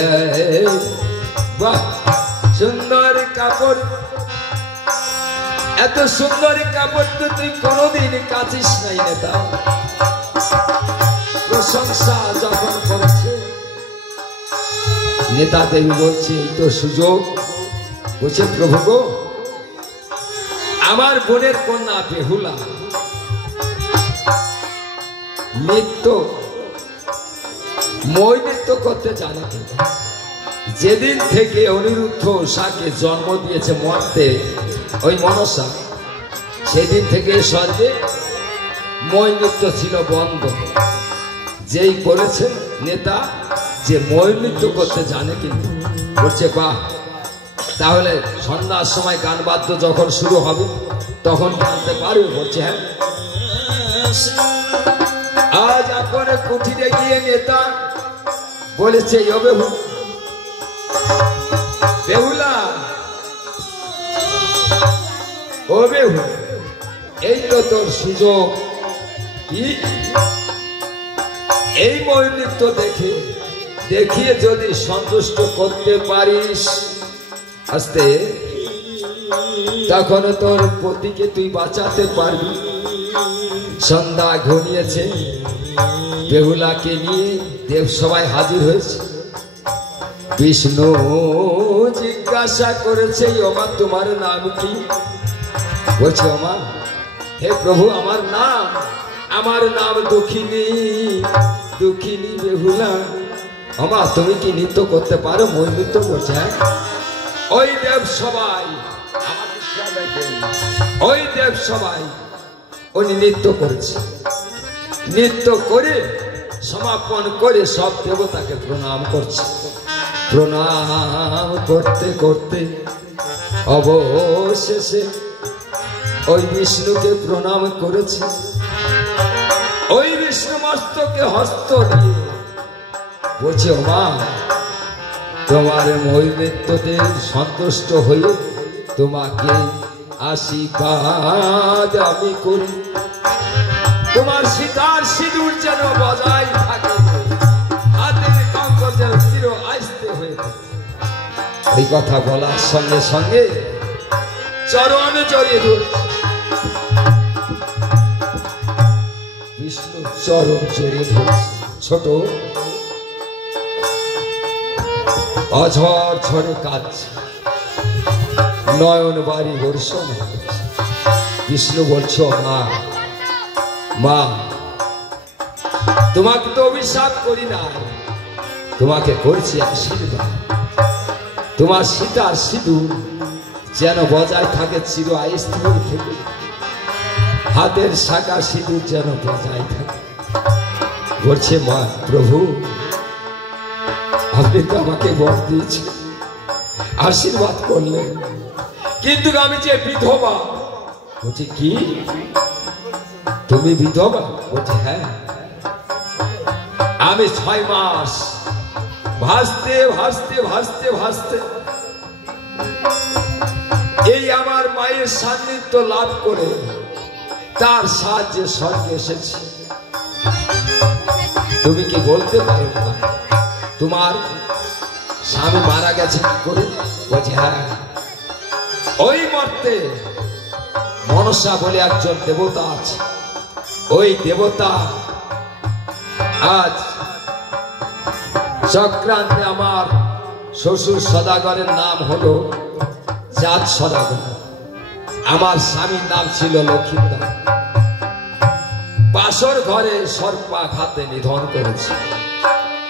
বাহ, সুন্দর কাপড়, এত সুন্দর কাপড় তো তুই কোনোদিন কাচিস নাই নেতা। প্রশংসা যখন করছে, নেতা দেবী বলছে, এই তো সুযোগ। বলছে, প্রভু গো, আমার বোনের কন্যা বেহুলা নৃত্য, মই নৃত্য করতে জানে। যেদিন থেকে অনিরুদ্ধ উষাকে জন্ম দিয়েছে মর্তে ওই মনসা, সেদিন থেকে স্বর্গে মই নৃত্য ছিল বন্ধ। যেই করেছে নেতা, যে মই নৃত্য করতে জানে, কিন্তু বলছে, বাহ, তাহলে সন্ধ্যার সময় গান বাদ্য যখন শুরু হবে তখন জানতে পারবে। বলছে, হ্যাঁ। আজ এখন কুঠিরে গিয়ে নেতা বলেছে, বেহুলা, ও বেহুলা, এই তো তোর সুযোগ। কি? এই মই নৃত্য দেখিয়ে যদি সন্তুষ্ট করতে পারিস আস্তে, তখন তোর পতিকে তুই বাঁচাতে পারবি। সন্ধ্যা ঘনিয়েছে, বেহুলাকে নিয়ে দেব সবাই হাজির হয়েছে। বিষ্ণু জিজ্ঞাসা করেছে, ওমা, তোমার নাম কি? বলছে, ওমা, হে প্রভু, আমার নাম দুঃখিনী, দুঃখিনী বেহুলা। ওমা, তুমি কি নৃত্য করতে পারো? মই নৃত্য করছে। হ্যাঁ। ওই দেব সবাই উনি নৃত্য করেছে। নৃত্য করে সমাপন করে সব দেবতাকে প্রণাম করছে। প্রণাম করতে করতে অবশেষে ওই বিষ্ণুকে প্রণাম করেছে। ওই বিষ্ণু মস্তকে হস্ত দিয়ে বলছে, মা, তোমার মই নৃত্যতে সন্তুষ্ট হয়ে তোমাকে আশীর্বাদ আমি করি। তোমার সীতার সিঁদুর যেন বজায় থাকে, হাতের কঙ্কর যেন চির আস্তে হয়ে থাকে। এই কথা বলার সঙ্গে সঙ্গে চরণ জড়িয়ে ধরছে। বিষ্ণু চরণ জড়িয়ে ধরছে। ছোট অঝর ঝরে কাঁদছে, নয়ন বাড়ি বর্ষণ হচ্ছে। বিষ্ণু বলছ, মা, তোমাকে তো অভিশাপ করি না, তোমাকে করছি আশীর্বাদ। তোমার সীতার সিঁদুর যেন বজায় থাকে, চির আয়ুষ্মান থেকে। হাতের শাখা সিঁদুর যেন বজায় থাকে। বলছে, মা, প্রভু, আপনি তো আমাকে বর দিয়েছেন, আশীর্বাদ করলেন, কিন্তু আমি যে বিধবা। বলছে, কি তুমি বিধবা? বলছে, হ্যাঁ, আমি 6 মাস ভাসতে ভাসতে ভাসতে ভাসতে এই আমার মায়ের সান্নিধ্য লাভ করে তার সাহায্যে স্বর্গে এসেছে। তুমি কি বলতে পারো না তোমার স্বামী মারা গেছে কি করে? বলছে হ্যাঁ, ওই মর্তে মনসা বলে একজন দেবতা আছে। ওই দেবতা আজ চক্রান্তে আমার শ্বশুর সদাগরের নাম হলো জাত সদাগর, আমার স্বামীর নাম ছিল লক্ষিন্দর। বাসর ঘরে সর্পাঘাতে নিধন করেছে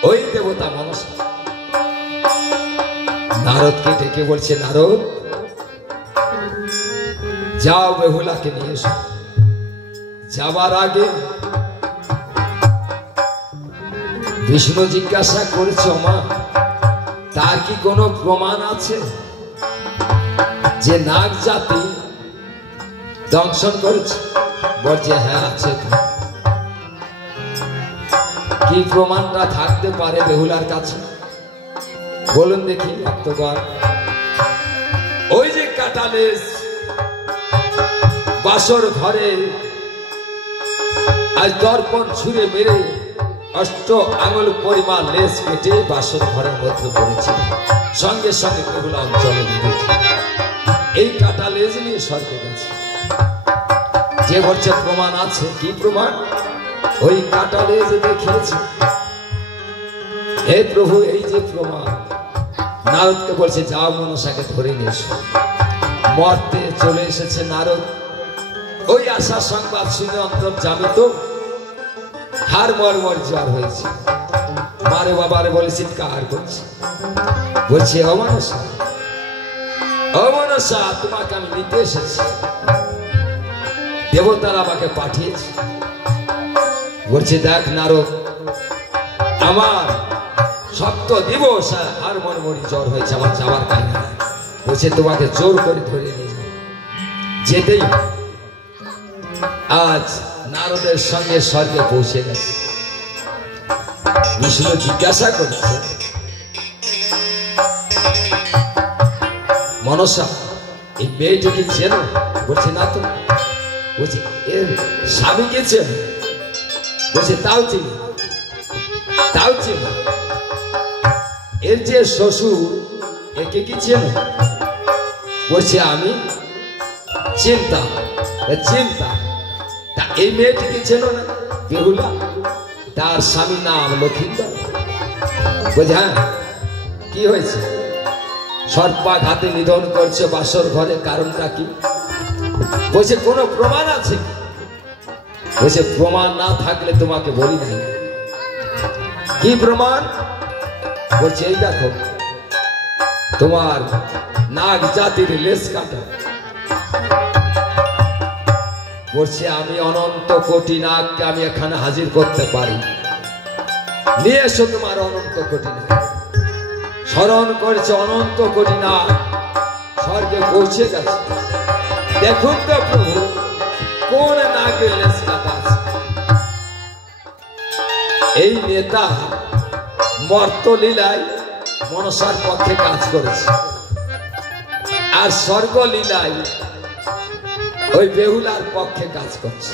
ওই দেবতা মনসা। নারদকে ডেকে বলছে, নারদ যাও বেহুলাকে নিয়ে এসো। যাবার আগে বিষ্ণু জিজ্ঞাসা করেছে, মা তার কি কোনো প্রমাণ আছে যে নাগ জাতি দংশন করেছে? বলছে হ্যাঁ আছে। কি প্রমাণটা থাকতে পারে বেহুলার কাছে বলুন দেখি ভক্তগণ। ওই যে কাটালেস বাসর ঘরে আজ দর্পণ ছুঁড়ে মেরে অষ্ট আঙুল পরিমাণ লেস কেটে বাসর ঘরের মধ্যে পড়েছে, সঙ্গে সঙ্গে বেহুলা অঞ্চলে দিয়েছে। এই কাটা লেজ নিয়ে স্বর্গে গেছে। যে বলছে প্রমাণ আছে, কি প্রমাণ? ওই কাটা লেজ দেখিয়েছে। হে প্রভু, এই যে প্রমাণ। নারদকে বলছে যাও মনসাকে ধরে নিয়ে এসো। মর্তে চলে এসেছে নারদ। ওই আশা সংবাদ শুনে অন্তর্জামিত হার মরমর জ্বর হয়েছে। মারে বাবারে বলে চিৎকার করছে, বলছে অমানসা অমানসা, তোমাকে আমি নিতে এসেছি, দেবতারা আমাকে পাঠিয়েছে। বলছে দেখ নারদ, আমার সপ্ত দিবস হার মরমরি জ্বর হয়েছে, আমার যাওয়ার কাহিনী। বলছে তোমাকে জোর করে ধরে নিয়ে যাও, যেতেই। আজ নারদের সঙ্গে স্বর্গে পৌঁছে গেছে। বিষ্ণু জিজ্ঞাসা করছে, মনসা এই মেয়েটিকে চেনো? বলছে না তো। বলছে এর স্বামীকে চেনো? বলছে তাও চিনি, তাও চেনো। এর যে শ্বশুর একে কি চেনো? বলছে আমি চিন্তা চিন্তা। তা এই মেয়েটিকে চেনো না? বেহুলা, তার স্বামীর নাম লক্ষিন্দর। বলছে হ্যাঁ, কি হয়েছে? সর্পাঘাতে নিধন করছে বাসর ঘরে, কারণটা কি? বলছে কোনো প্রমাণ আছে? বলছে প্রমাণ না থাকলে তোমাকে বলি নাই। কি প্রমাণ? বলছে এই দেখো, তোমার নাগ জাতির লেজ কাটা। বলছে আমি অনন্ত কোটি নাগকে আমি এখানে হাজির করতে পারি, নিয়ে এসো তোমার অনন্ত কোটি নাগ। স্মরণ করেছে অনন্ত কোটি নাগ স্বর্গে পৌঁছে গেছে। দেখুন তো প্রভু, কোন নাগের লেজ কাটা আছে। এই নেতা মর্ত লীলায় মনসার পক্ষে কাজ করেছে, আর স্বর্গ লীলায় ওই বেহুলার পক্ষে কাজ করছে।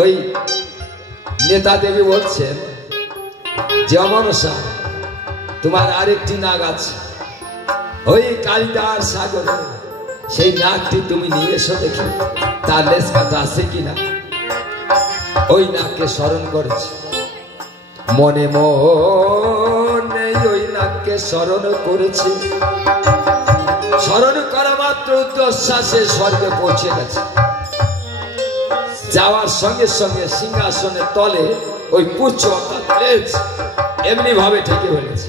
ওই নেতা দেবী বলছেন যে মনসা, তোমার আরেকটি নাগ আছে ওই কালিদার সাগরে, সেই নাগটি তুমি নিয়ে এসো দেখি তার লেজ কাটা আছে কিনা। ওই নাগকে স্মরণ করেছে, মনে মনে ওই নাগকে স্মরণ করেছে। স্মরণ করা মাত্র উদ্দেশ্যে স্বর্গে পৌঁছে গেছে। যাওয়ার সঙ্গে সঙ্গে সিংহাসনের তলে ওই পুচ্ছ অর্থাৎ লেজ এমনি ভাবে ঠেকে ফেলেছে।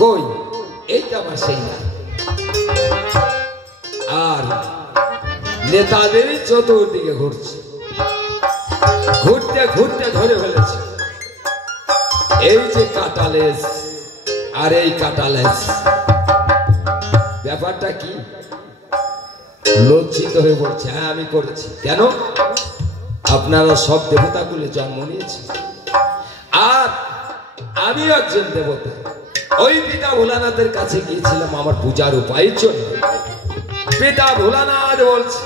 কই, এইটা আমার সেই না। আর নেতাদেরই চতুর্দিকে ঘুরছে, ঘুরতে ঘুরতে ধরে ফেলেছে। এই যে কাটা লেজ আর এই কাটা লেজ, ব্যাপারটা কি? লজ্জিত হয়ে বলছে হ্যাঁ আমি করেছি। কেন? আপনারা সব দেবতাগুলো জন্ম নিয়েছে, আর আমি একজন দেবতা। ওই পিতা ভোলানাথের কাছে গিয়েছিলাম আমার পূজার উপায়ের জন্য। পিতা ভোলানাথ বলছে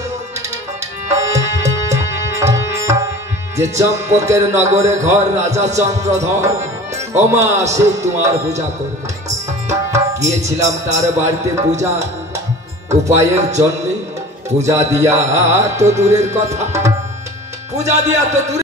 যে চম্পকের নগরে ঘর রাজা চন্দ্রধর, ওমা সেই তোমার পূজা করবে। গিয়েছিলাম তার বাড়িতে পূজা উপায়ের জন্য। পূজা দিয়া তো দূরের কথা, পূজা দিয়া তো দূরে